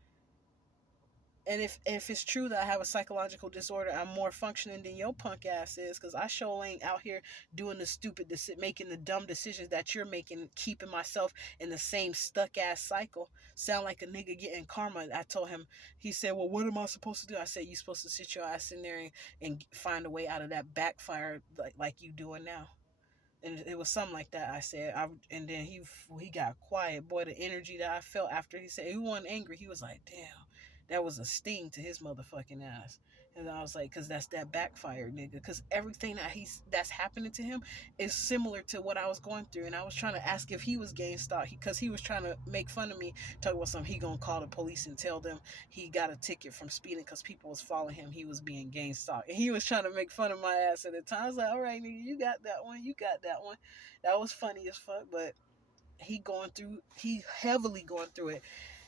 And if it's true that I have a psychological disorder, I'm more functioning than your punk ass is, because I sure ain't out here doing the making the dumb decisions that you're making, keeping myself in the same stuck ass cycle. Sound like a nigga getting karma. I told him. He said, well, what am I supposed to do? I said, you supposed to sit your ass in there and find a way out of that backfire like you doing now. And it was something like that. I said, and then he got quiet. Boy, the energy that I felt after he said he wasn't angry. He was like, damn, that was a sting to his motherfucking ass. And I was like, because that's that backfire, nigga. Because everything that's happening to him is similar to what I was going through. And I was trying to ask if he was gang stalked, because he was trying to make fun of me, talk about something. He gonna call the police and tell them he got a ticket from speeding because people was following him. He was being gang stalked, and he was trying to make fun of my ass at the time. I was like, all right, nigga, you got that one, you got that one. That was funny as fuck, but he heavily going through it.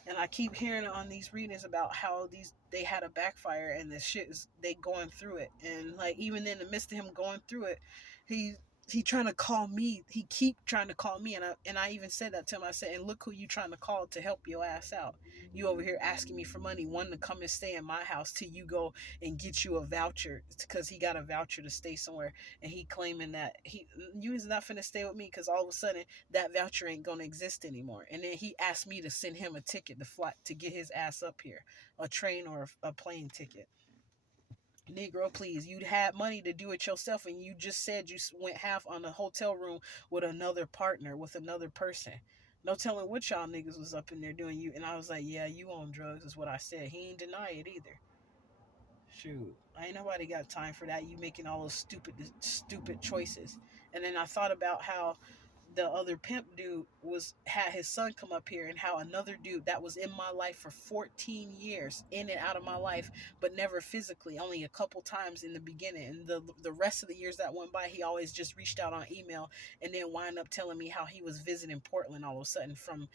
And I keep hearing on these readings about how they had a backfire, and the shit is they going through it. And like, even in the midst of him going through it, he he trying to call me. He keep trying to call me, and I even said that to him. I said, and look who you trying to call to help your ass out. You over here asking me for money, wanting to come and stay in my house till you go and get you a voucher, because he got a voucher to stay somewhere, and he claiming that you is not finna stay with me because all of a sudden that voucher ain't gonna exist anymore. And then he asked me to send him a ticket to fly to get his ass up here, a train or a plane ticket. Negro, please, you had money to do it yourself, and you just said you went half on a hotel room with another partner, with another person. No telling what y'all niggas was up in there doing. You and I was like, yeah, you on drugs is what I said. He ain't deny it either. Shoot, ain't nobody got time for that. You making all those stupid choices. And then I thought about how the other pimp dude had his son come up here, and how another dude that was in my life for 14 years, in and out of my life, but never physically, only a couple times in the beginning, and the rest of the years that went by, he always just reached out on email, and then wind up telling me how he was visiting Portland all of a sudden from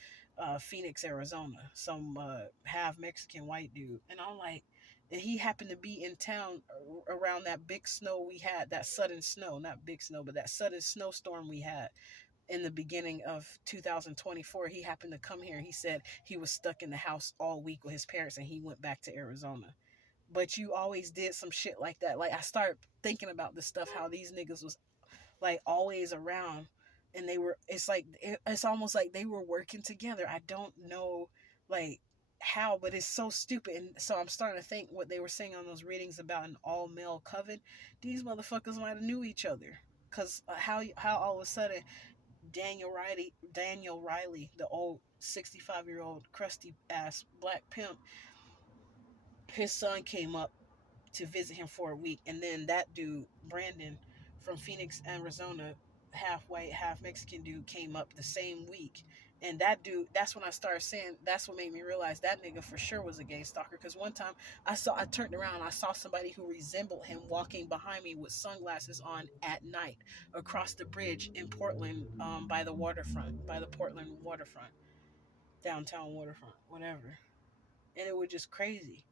Phoenix, Arizona, some half Mexican white dude. And I'm like, and he happened to be in town around that big snow we had, that sudden snow, not big snow, but that sudden snowstorm we had in the beginning of 2024. He happened to come here. He said he was stuck in the house all week with his parents, and he went back to Arizona. But you always did some shit like that. Like, I started thinking about this stuff, how these niggas was like always around, and it's like it's almost like they were working together. I don't know like how, but it's so stupid. And so I'm starting to think what they were saying on those readings about an all male coven. These motherfuckers might have knew each other. Cause how all of a sudden Daniel Riley, the old 65-year-old crusty ass black pimp, his son came up to visit him for a week, and then that dude Brandon from Phoenix, Arizona, half white, half Mexican dude, came up the same week. And that dude, that's when I started saying, that's what made me realize that nigga for sure was a gang stalker. Because one time I turned around and I saw somebody who resembled him walking behind me with sunglasses on at night across the bridge in Portland, by the waterfront, by the Portland waterfront, downtown waterfront, whatever. And it was just crazy.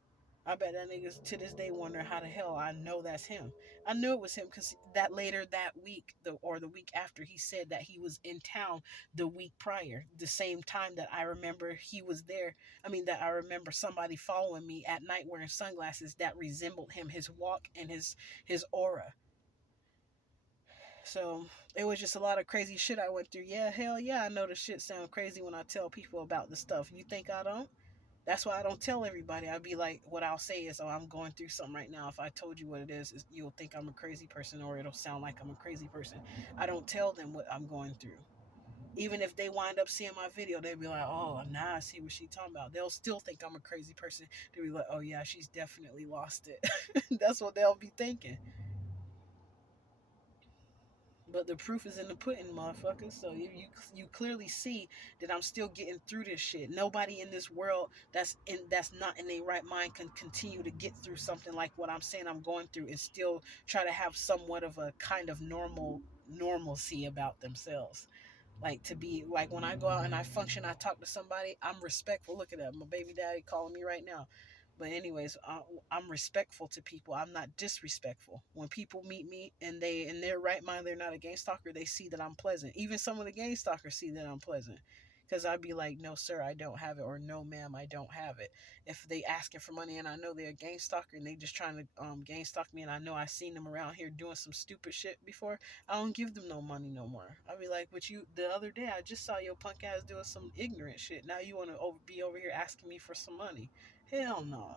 I bet that niggas to this day wonder how the hell I know that's him. I knew it was him because that later that week, the week after, he said that he was in town the week prior, the same time that I remember he was there. I mean, that I remember somebody following me at night wearing sunglasses that resembled him, his walk and his aura. So it was just a lot of crazy shit I went through. Yeah, hell yeah, I know the shit sound crazy when I tell people about the stuff. You think I don't? That's why I don't tell everybody. I'll be like, what I'll say is, oh, I'm going through something right now. If I told you what it is, you'll think I'm a crazy person, or it'll sound like I'm a crazy person. I don't tell them what I'm going through. Even if they wind up seeing my video, they'll be like, oh, now I see what she's talking about. They'll still think I'm a crazy person. They'll be like, oh, yeah, she's definitely lost it. That's what they'll be thinking. But the proof is in the pudding, motherfuckers. So you clearly see that I'm still getting through this shit. Nobody in this world that's not in their right mind can continue to get through something like what I'm saying I'm going through, and still try to have somewhat of a kind of normalcy about themselves. Like, to be like, when I go out and I function, I talk to somebody, I'm respectful. Look at that, my baby daddy calling me right now. But anyways, I'm respectful to people. I'm not disrespectful. When people meet me and they in their right mind, they're not a gang stalker. They see that I'm pleasant. Even some of the gang stalkers see that I'm pleasant. Because I'd be like, no, sir, I don't have it. Or no, ma'am, I don't have it. If they asking for money and I know they're a gang stalker and they just trying to gang stalk me, and I know I seen them around here doing some stupid shit before, I don't give them no money no more. I'd be like, but you, the other day, I just saw your punk ass doing some ignorant shit. Now you want to be over here asking me for some money. Hell no.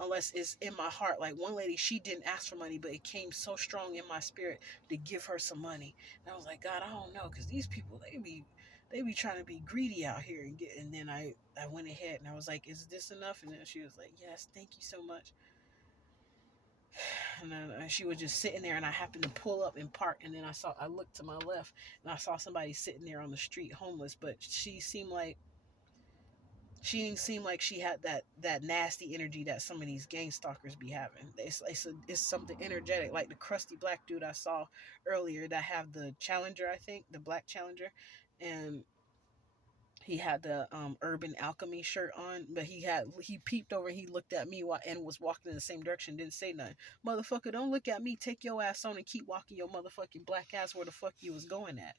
Unless it's in my heart. Like, one lady, she didn't ask for money, but it came so strong in my spirit to give her some money. And I was like, God, I don't know, because these people, they be trying to be greedy out here and get. And then I went ahead and I was like, is this enough? And then she was like, yes, thank you so much. And then she was just sitting there, and I happened to pull up and park, and then I looked to my left, and I saw somebody sitting there on the street homeless, but she didn't seem like she had that nasty energy that some of these gang stalkers be having. It's something energetic, like the crusty black dude I saw earlier that have the Challenger, I think, the black Challenger, and he had the Urban Alchemy shirt on, but he peeped over and he looked at me and was walking in the same direction, didn't say nothing. Motherfucker, don't look at me. Take your ass on and keep walking your motherfucking black ass where the fuck you was going at.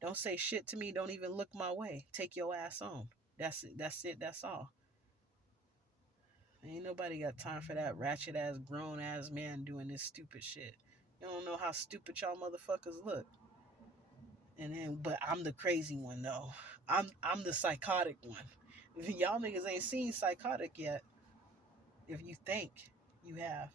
Don't say shit to me. Don't even look my way. Take your ass on. That's it. That's it. That's all. Ain't nobody got time for that ratchet ass grown ass man doing this stupid shit. You don't know how stupid y'all motherfuckers look. And then, but I'm the crazy one though. I'm the psychotic one. Y'all niggas ain't seen psychotic yet. If you think you have,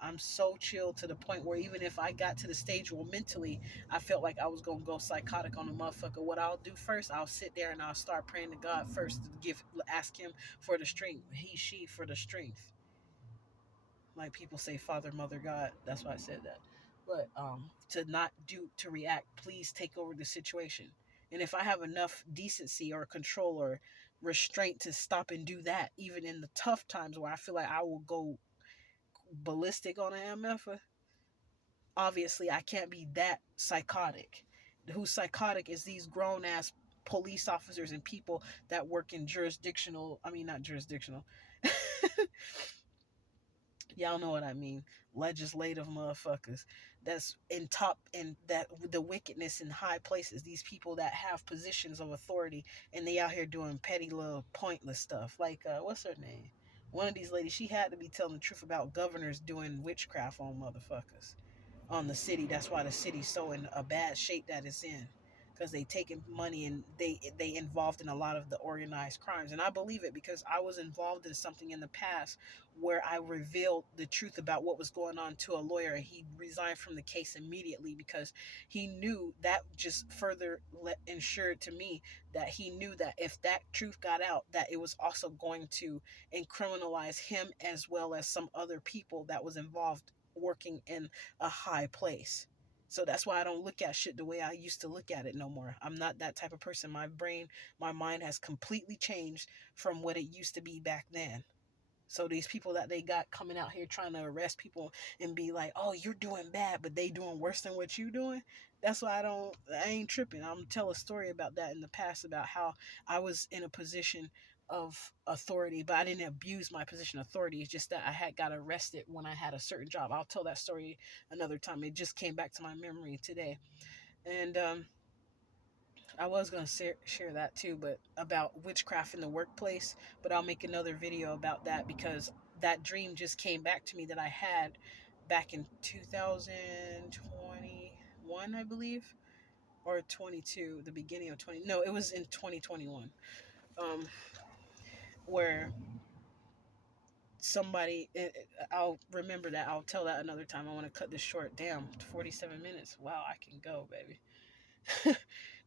I'm so chill to the point where even if I got to the stage where mentally I felt like I was gonna go psychotic on the motherfucker, what I'll do first, I'll sit there and I'll start praying to God first to ask him for the strength, she for the strength. Like people say, Father, Mother, God. That's why I said that. But to not to react, please take over the situation. And if I have enough decency or control or restraint to stop and do that, even in the tough times where I feel like I will go ballistic on an MF, obviously I can't be that psychotic. Who's psychotic is these grown ass police officers and people that work in not jurisdictional. Y'all know what I mean. Legislative motherfuckers. That's in top in that the wickedness in high places. These people that have positions of authority and they out here doing petty little pointless stuff. Like what's her name? One of these ladies, she had to be telling the truth about governors doing witchcraft on motherfuckers on the city. That's why the city's so in a bad shape that it's in, because they taking money and they involved in a lot of the organized crimes. And I believe it because I was involved in something in the past where I revealed the truth about what was going on to a lawyer, and he resigned from the case immediately because he knew that just further ensured to me that he knew that if that truth got out, that it was also going to criminalize him as well as some other people that was involved working in a high place. So that's why I don't look at shit the way I used to look at it no more. I'm not that type of person. My mind has completely changed from what it used to be back then. So these people that they got coming out here trying to arrest people and be like, "Oh, you're doing bad," but they doing worse than what you doing. That's why I ain't tripping. I'm gonna tell a story about that in the past about how I was in a position of authority, but I didn't abuse my position of authority. It's just that I had got arrested when I had a certain job. I'll tell that story another time. It just came back to my memory today, and I was going to share that too, but about witchcraft in the workplace. But I'll make another video about that because that dream just came back to me that I had back in 2021, I believe, or 22, the beginning of 20. No, it was in 2021, um, where somebody. I'll remember that. I'll tell that another time. I want to cut this short. Damn, 47 minutes. Wow, I can go, baby.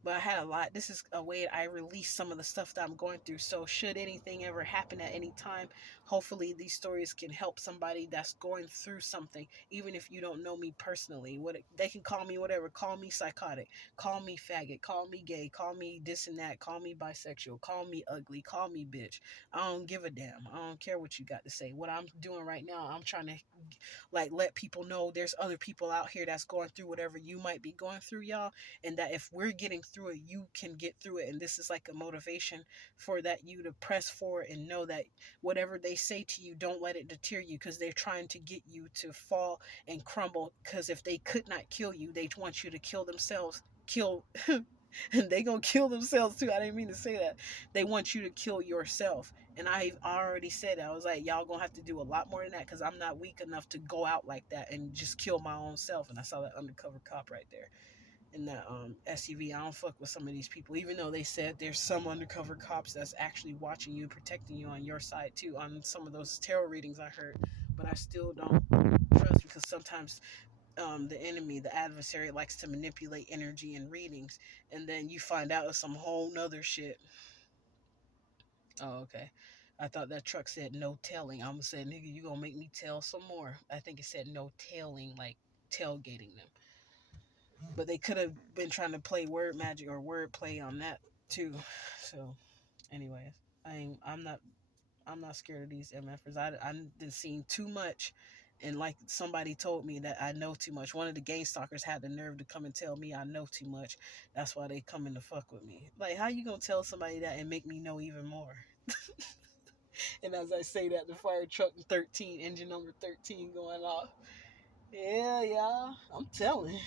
But I had a lot. This is a way I release some of the stuff that I'm going through. So should anything ever happen at any time, hopefully these stories can help somebody that's going through something, even if you don't know me personally. They can call me whatever. Call me psychotic. Call me faggot. Call me gay. Call me this and that. Call me bisexual. Call me ugly. Call me bitch. I don't give a damn. I don't care what you got to say. What I'm doing right now, I'm trying to let people know there's other people out here that's going through whatever you might be going through, y'all, and that if we're getting through it, you can get through it. And this is like a motivation for that you to press forward and know that whatever they say to you, don't let it deter you, because they're trying to get you to fall and crumble. Because if they could not kill you, they want you to kill themselves. And they gonna kill themselves too. I didn't mean to say that. They want you to kill yourself. And I've already said that. I was like, y'all gonna have to do a lot more than that, because I'm not weak enough to go out like that and just kill my own self. And I saw that undercover cop right there in that SUV. I don't fuck with some of these people, even though they said there's some undercover cops that's actually watching you, protecting you on your side too, on some of those tarot readings I heard. But I still don't trust, because sometimes the enemy, the adversary, likes to manipulate energy and readings, and then you find out some whole nother shit. Oh, okay. I thought that truck said no tailing. I'm saying, nigga, you gonna make me tell some more. I think it said no tailing, like tailgating them. But they could have been trying to play word magic or word play on that too. So, anyways, I'm not scared of these MFers. I've been seeing too much, and like somebody told me that I know too much. One of the gang stalkers had the nerve to come and tell me I know too much. That's why they coming to fuck with me. Like, how you gonna tell somebody that and make me know even more? And as I say that, the fire truck 13, engine number 13, going off. Yeah, yeah, I'm telling.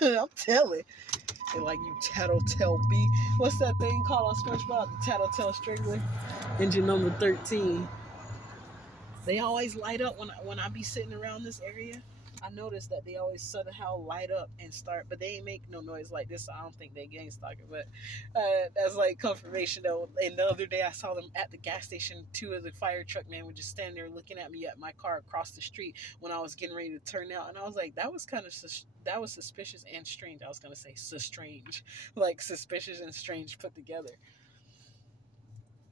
I'm telling. And like you tattletale B. What's that thing called on SpongeBob? The tattletale strangler. Engine number 13. They always light up when I be sitting around this area. I notice that they always somehow light up and start, but they ain't make no noise like this, so I don't think they gang stalking. But that's like confirmation though. And the other day I saw them at the gas station. Two of the fire truck men were just standing there looking at me at my car across the street when I was getting ready to turn out, and I was like, that was kind of that was suspicious and strange. I was gonna say so strange, like suspicious and strange put together.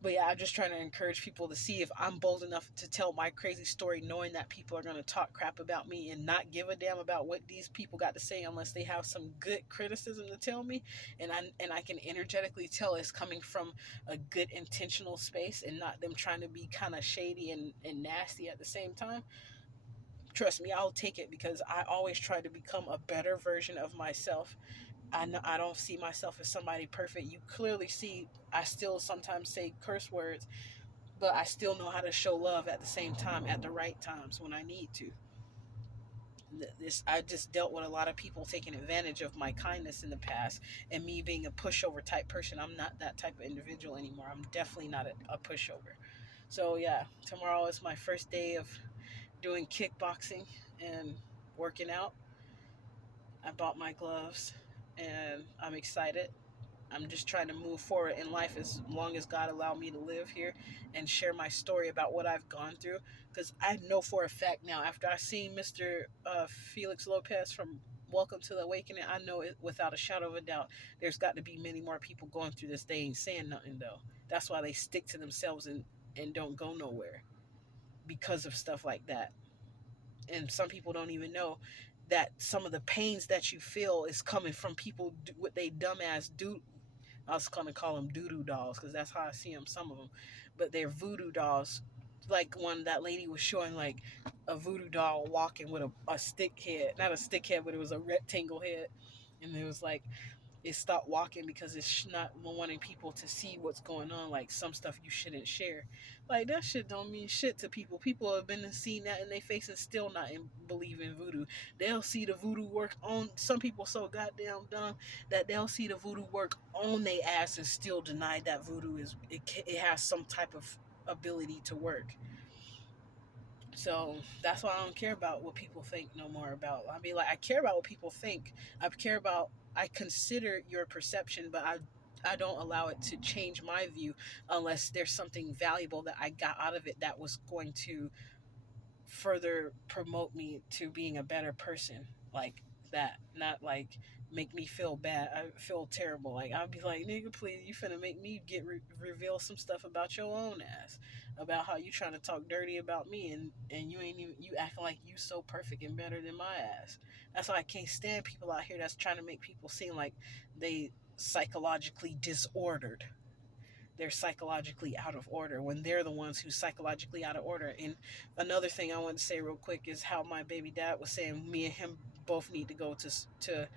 But yeah, I'm just trying to encourage people to see if I'm bold enough to tell my crazy story, knowing that people are going to talk crap about me and not give a damn about what these people got to say unless they have some good criticism to tell me. And I can energetically tell it's coming from a good intentional space and not them trying to be kind of shady and nasty at the same time. Trust me, I'll take it because I always try to become a better version of myself. I know I don't see myself as somebody perfect. You clearly see I still sometimes say curse words, but I still know how to show love at the same time at the right times when I need to. This I just dealt with a lot of people taking advantage of my kindness in the past and me being a pushover type person. I'm not that type of individual anymore. I'm definitely not a pushover. So yeah, tomorrow is my first day of doing kickboxing and working out. I bought my gloves and I'm excited. I'm just trying to move forward in life as long as God allowed me to live here and share my story about what I've gone through. Because I know for a fact now, after I seen Mr. Felix Lopez from Welcome to the Awakening, I know it without a shadow of a doubt. There's got to be many more people going through this. They ain't saying nothing though. That's why they stick to themselves and don't go nowhere because of stuff like that. And some people don't even know that some of the pains that you feel is coming from people what they dumbass do. I was gonna call them doo-doo dolls because that's how I see them. Some of them, but they're voodoo dolls. Like one that lady was showing, like a voodoo doll walking with a stick head, not a stick head, but it was a rectangle head, and it was like it stopped walking because it's not wanting people to see what's going on. Like some stuff you shouldn't share. Like that shit don't mean shit to people. People have been and seen that in their face and still not believe in voodoo. They'll see the voodoo work on some people so goddamn dumb that they'll see the voodoo work on their ass and still deny that voodoo it has some type of ability to work. So that's why I don't care about what people think no more about. I mean, like I care about what people think. I consider your perception, but I don't allow it to change my view unless there's something valuable that I got out of it that was going to further promote me to being a better person, like that. Not like make me feel bad. I feel terrible. Like I'll be like, nigga, please, you finna make me reveal some stuff about your own ass, about how you trying to talk dirty about me, and you ain't even you acting like you so perfect and better than my ass. That's why I can't stand people out here that's trying to make people seem like they psychologically disordered. They're psychologically out of order when they're the ones who's psychologically out of order. And another thing I want to say real quick is how my baby dad was saying me and him both need to go to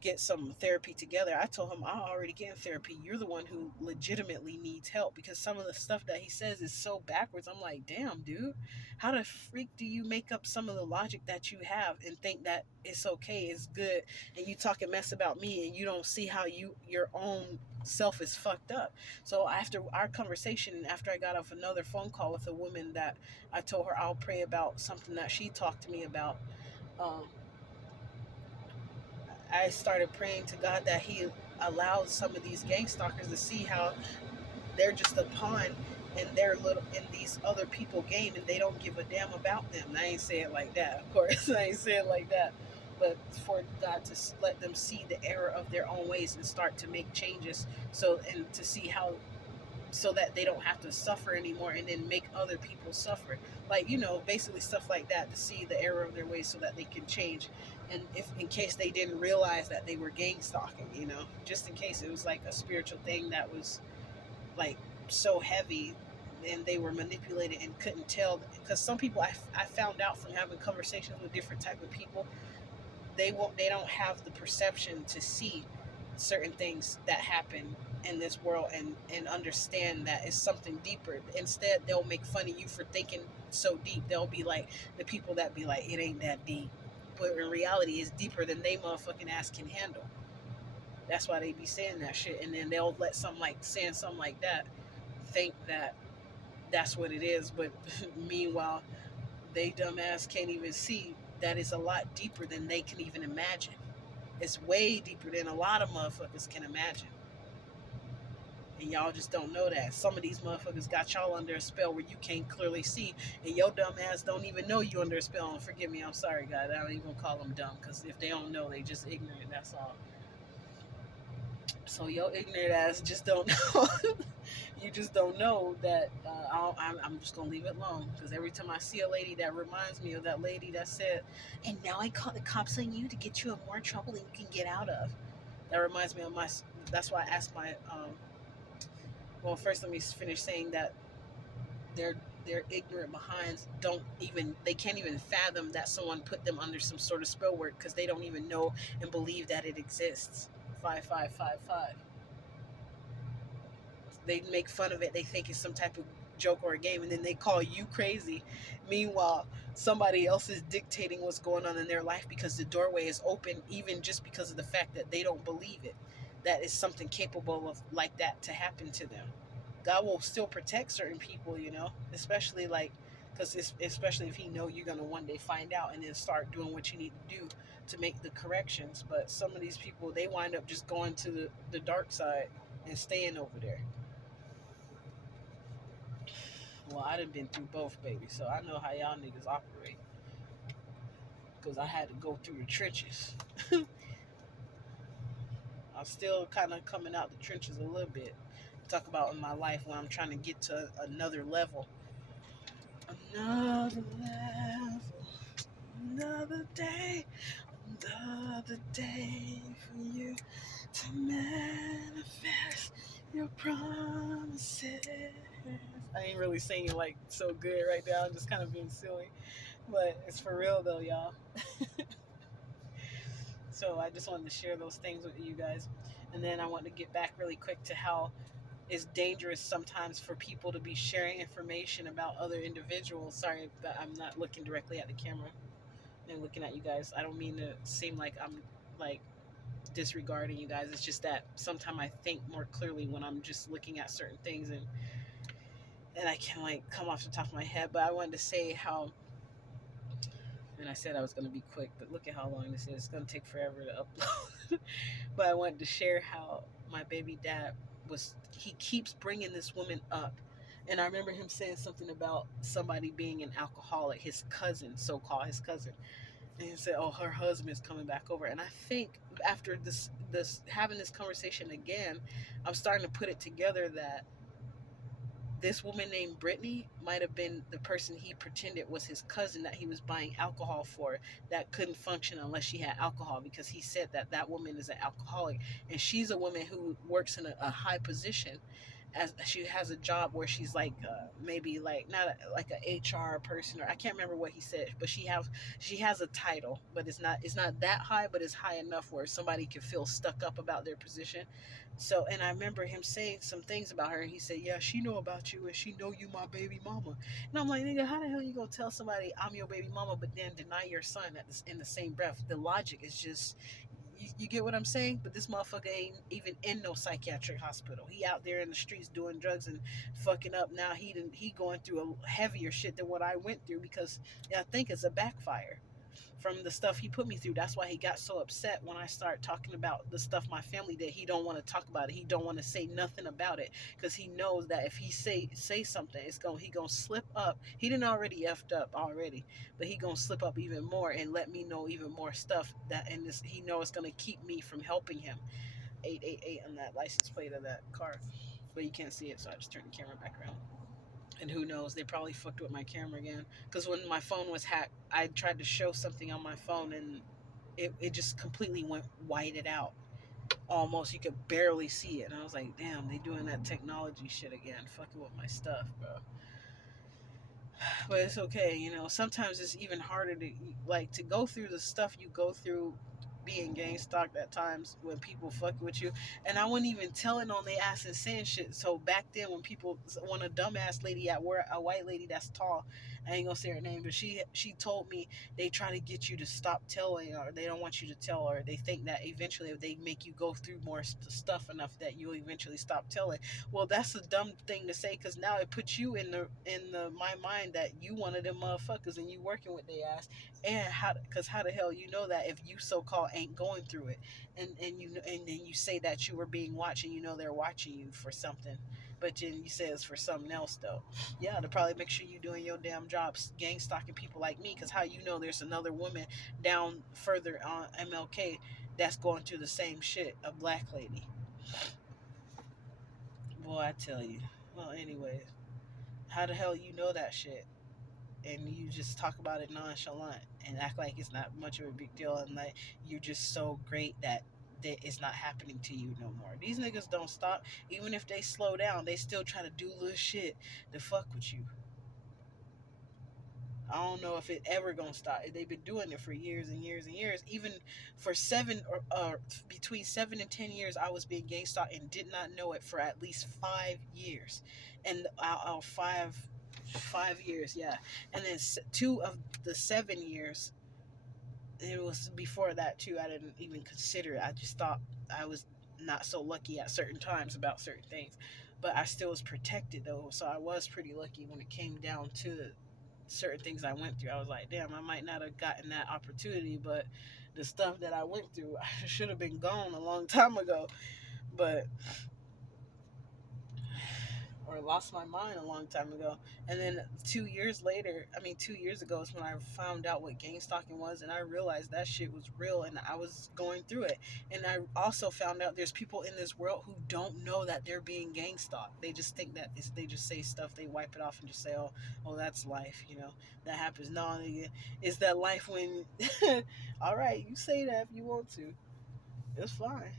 get some therapy together. I told him I already get therapy. You're the one who legitimately needs help because some of the stuff that he says is so backwards. I'm like, damn, dude, how the freak do you make up some of the logic that you have and think that it's okay, it's good, and you talking mess about me and you don't see how your own self is fucked up. So after our conversation, after I got off another phone call with a woman that I told her I'll pray about something that she talked to me about, um, I started praying to God that He allows some of these gang stalkers to see how they're just a pawn in their little in these other people game, and they don't give a damn about them. And I ain't saying it like that, of course. I ain't saying it like that, but for God to let them see the error of their own ways and start to make changes. So and to see how so that they don't have to suffer anymore and then make other people suffer. Like, basically stuff like that, to see the error of their ways so that they can change. And if in case they didn't realize that they were gang stalking, just in case it was like a spiritual thing that was like so heavy and they were manipulated and couldn't tell. Because some people I found out from having conversations with different type of people, they don't have the perception to see certain things that happen in this world and understand that it's something deeper. Instead, they'll make fun of you for thinking so deep. They'll be like the people that be like, it ain't that deep, but in reality it's deeper than they motherfucking ass can handle. That's why they be saying that shit, and then they'll let some like saying something like that think that that's what it is. But meanwhile, they dumbass can't even see that it's a lot deeper than they can even imagine. It's way deeper than a lot of motherfuckers can imagine. And y'all just don't know that. Some of these motherfuckers got y'all under a spell where you can't clearly see, and your dumb ass don't even know you under a spell. And forgive me, I'm sorry, guys. I don't even call them dumb, because if they don't know, they just ignorant. That's all. So your ignorant ass just don't know. You just don't know that. I'm just gonna leave it alone, because every time I see a lady that reminds me of that lady that said, "And now I call the cops on you to get you in more trouble than you can get out of." That reminds me of my. That's why I asked my. Well, first let me finish saying that their ignorant behinds they can't even fathom that someone put them under some sort of spell work, because they don't even know and believe that it exists. 5555. They make fun of it. They think it's some type of joke or a game, and then they call you crazy. Meanwhile, somebody else is dictating what's going on in their life because the doorway is open, even just because of the fact that they don't believe it. That is something capable of like that to happen to them. God will still protect certain people, especially like, because especially if He know you're gonna one day find out and then start doing what you need to do to make the corrections. But some of these people, they wind up just going to the dark side and staying over there. Well, I done been through both, baby, so I know how y'all niggas operate. Because I had to go through the trenches. I'm still kind of coming out the trenches a little bit. Talk about in my life when I'm trying to get to another level. Another level. Another day. Another day for you to manifest your promises. I ain't really singing like so good right now. I'm just kind of being silly. But it's for real though, y'all. So I just wanted to share those things with you guys. And then I want to get back really quick to how it's dangerous sometimes for people to be sharing information about other individuals. Sorry that I'm not looking directly at the camera and looking at you guys. I don't mean to seem like I'm like disregarding you guys. It's just that sometimes I think more clearly when I'm just looking at certain things, and I can like come off the top of my head. But I wanted to say how, and I said I was going to be quick, but look at how long this is. It's going to take forever to upload. But I wanted to share how my baby dad he keeps bringing this woman up. And I remember him saying something about somebody being an alcoholic, his cousin, so-called his cousin. And he said, "Oh, her husband's coming back over." And I think after this having this conversation again, I'm starting to put it together that this woman named Brittany might have been the person he pretended was his cousin that he was buying alcohol for, that couldn't function unless she had alcohol, because he said that that woman is an alcoholic, and she's a woman who works in a high position, as she has a job where she's like maybe like not like a HR person, or I can't remember what he said, but she has a title, but it's not that high, but it's high enough where somebody can feel stuck up about their position. So, and I remember him saying some things about her, and he said, "Yeah, she know about you, and she know you my baby mama." And I'm like, nigga, how the hell you gonna tell somebody I'm your baby mama, but then deny your son in the same breath? The logic is just, you get what I'm saying? But this motherfucker ain't even in no psychiatric hospital. He out there in the streets doing drugs and fucking up. Now he going through a heavier shit than what I went through, because I think it's a backfire from the stuff he put me through. That's why he got so upset when I start talking about the stuff my family did. He don't want to talk about it. He don't want to say nothing about it, because he knows that if he say something, he gonna slip up. He didn't already effed up already, but he gonna slip up even more and let me know even more stuff that, and this, he know it's gonna keep me from helping him. 888 on that license plate of that car. but you can't see it, so I just turned the camera back around. And who knows, they probably fucked with my camera again. Because when my phone was hacked, I tried to show something on my phone and it just completely went whited out. Almost, you could barely see it. And I was like, damn, they doing that technology shit again, fucking with my stuff, bro. But it's okay, you know. Sometimes it's even harder to like to go through the stuff you go through being gang stalked at times when people fuck with you. And I wasn't even telling on they ass and saying shit. So back then when a dumbass lady at work, a white lady that's tall, I ain't gonna say her name, but she told me they try to get you to stop telling, or they don't want you to tell, or they think that eventually if they make you go through more stuff enough that you'll eventually stop telling. Well, that's a dumb thing to say, because now it puts you in the my mind that you one of them motherfuckers and you working with their ass. And how the hell you know that if you so called ain't going through it, and then you say that you were being watched, and you know they're watching you for something, but then you say it's for something else though. Yeah, to probably make sure you doing your damn jobs, gang stalking people like me, because how you know there's another woman down further on MLK that's going through the same shit, a black lady. Boy, I tell you. Well, anyways, how the hell you know that shit? And you just talk about it nonchalant and act like it's not much of a big deal, and like you're just so great that it's not happening to you no more. These niggas don't stop. Even if they slow down, they still try to do little shit to fuck with you. I don't know if it ever gonna stop. They've been doing it for years and years and years. Even for between 7 and 10 years, I was being gang stalked and did not know it for at least 5 years, and 5 years, yeah. And then 2 of the 7 years, it was before that too. I didn't even consider it. I just thought I was not so lucky at certain times about certain things, but I still was protected though. So I was pretty lucky when it came down to certain things I went through. I was like, damn, I might not have gotten that opportunity, but the stuff that I went through, I should have been gone a long time ago. But or lost my mind a long time ago. And then 2 years later, I mean 2 years ago is when I found out what gang stalking was, and I realized that shit was real and I was going through it. And I also found out there's people in this world who don't know that they're being gang stalked. They just think that they just say stuff, they wipe it off and just say, oh, that's life, that happens. No, nigga, it's that life when all right, you say that if you want to. It's fine.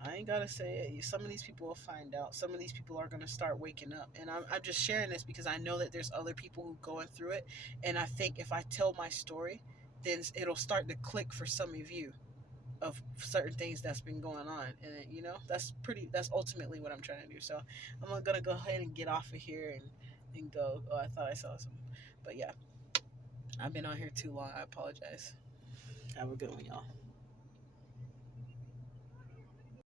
I ain't gotta say it. Some of these people will find out. Some of these people are gonna start waking up, and I'm just sharing this because I know that there's other people who going through it, and I think if I tell my story, then it'll start to click for some of you of certain things that's been going on, and that's ultimately what I'm trying to do. So I'm gonna go ahead and get off of here and go. Oh, I thought I saw some, but yeah, I've been on here too long. I apologize. Have a good one, y'all.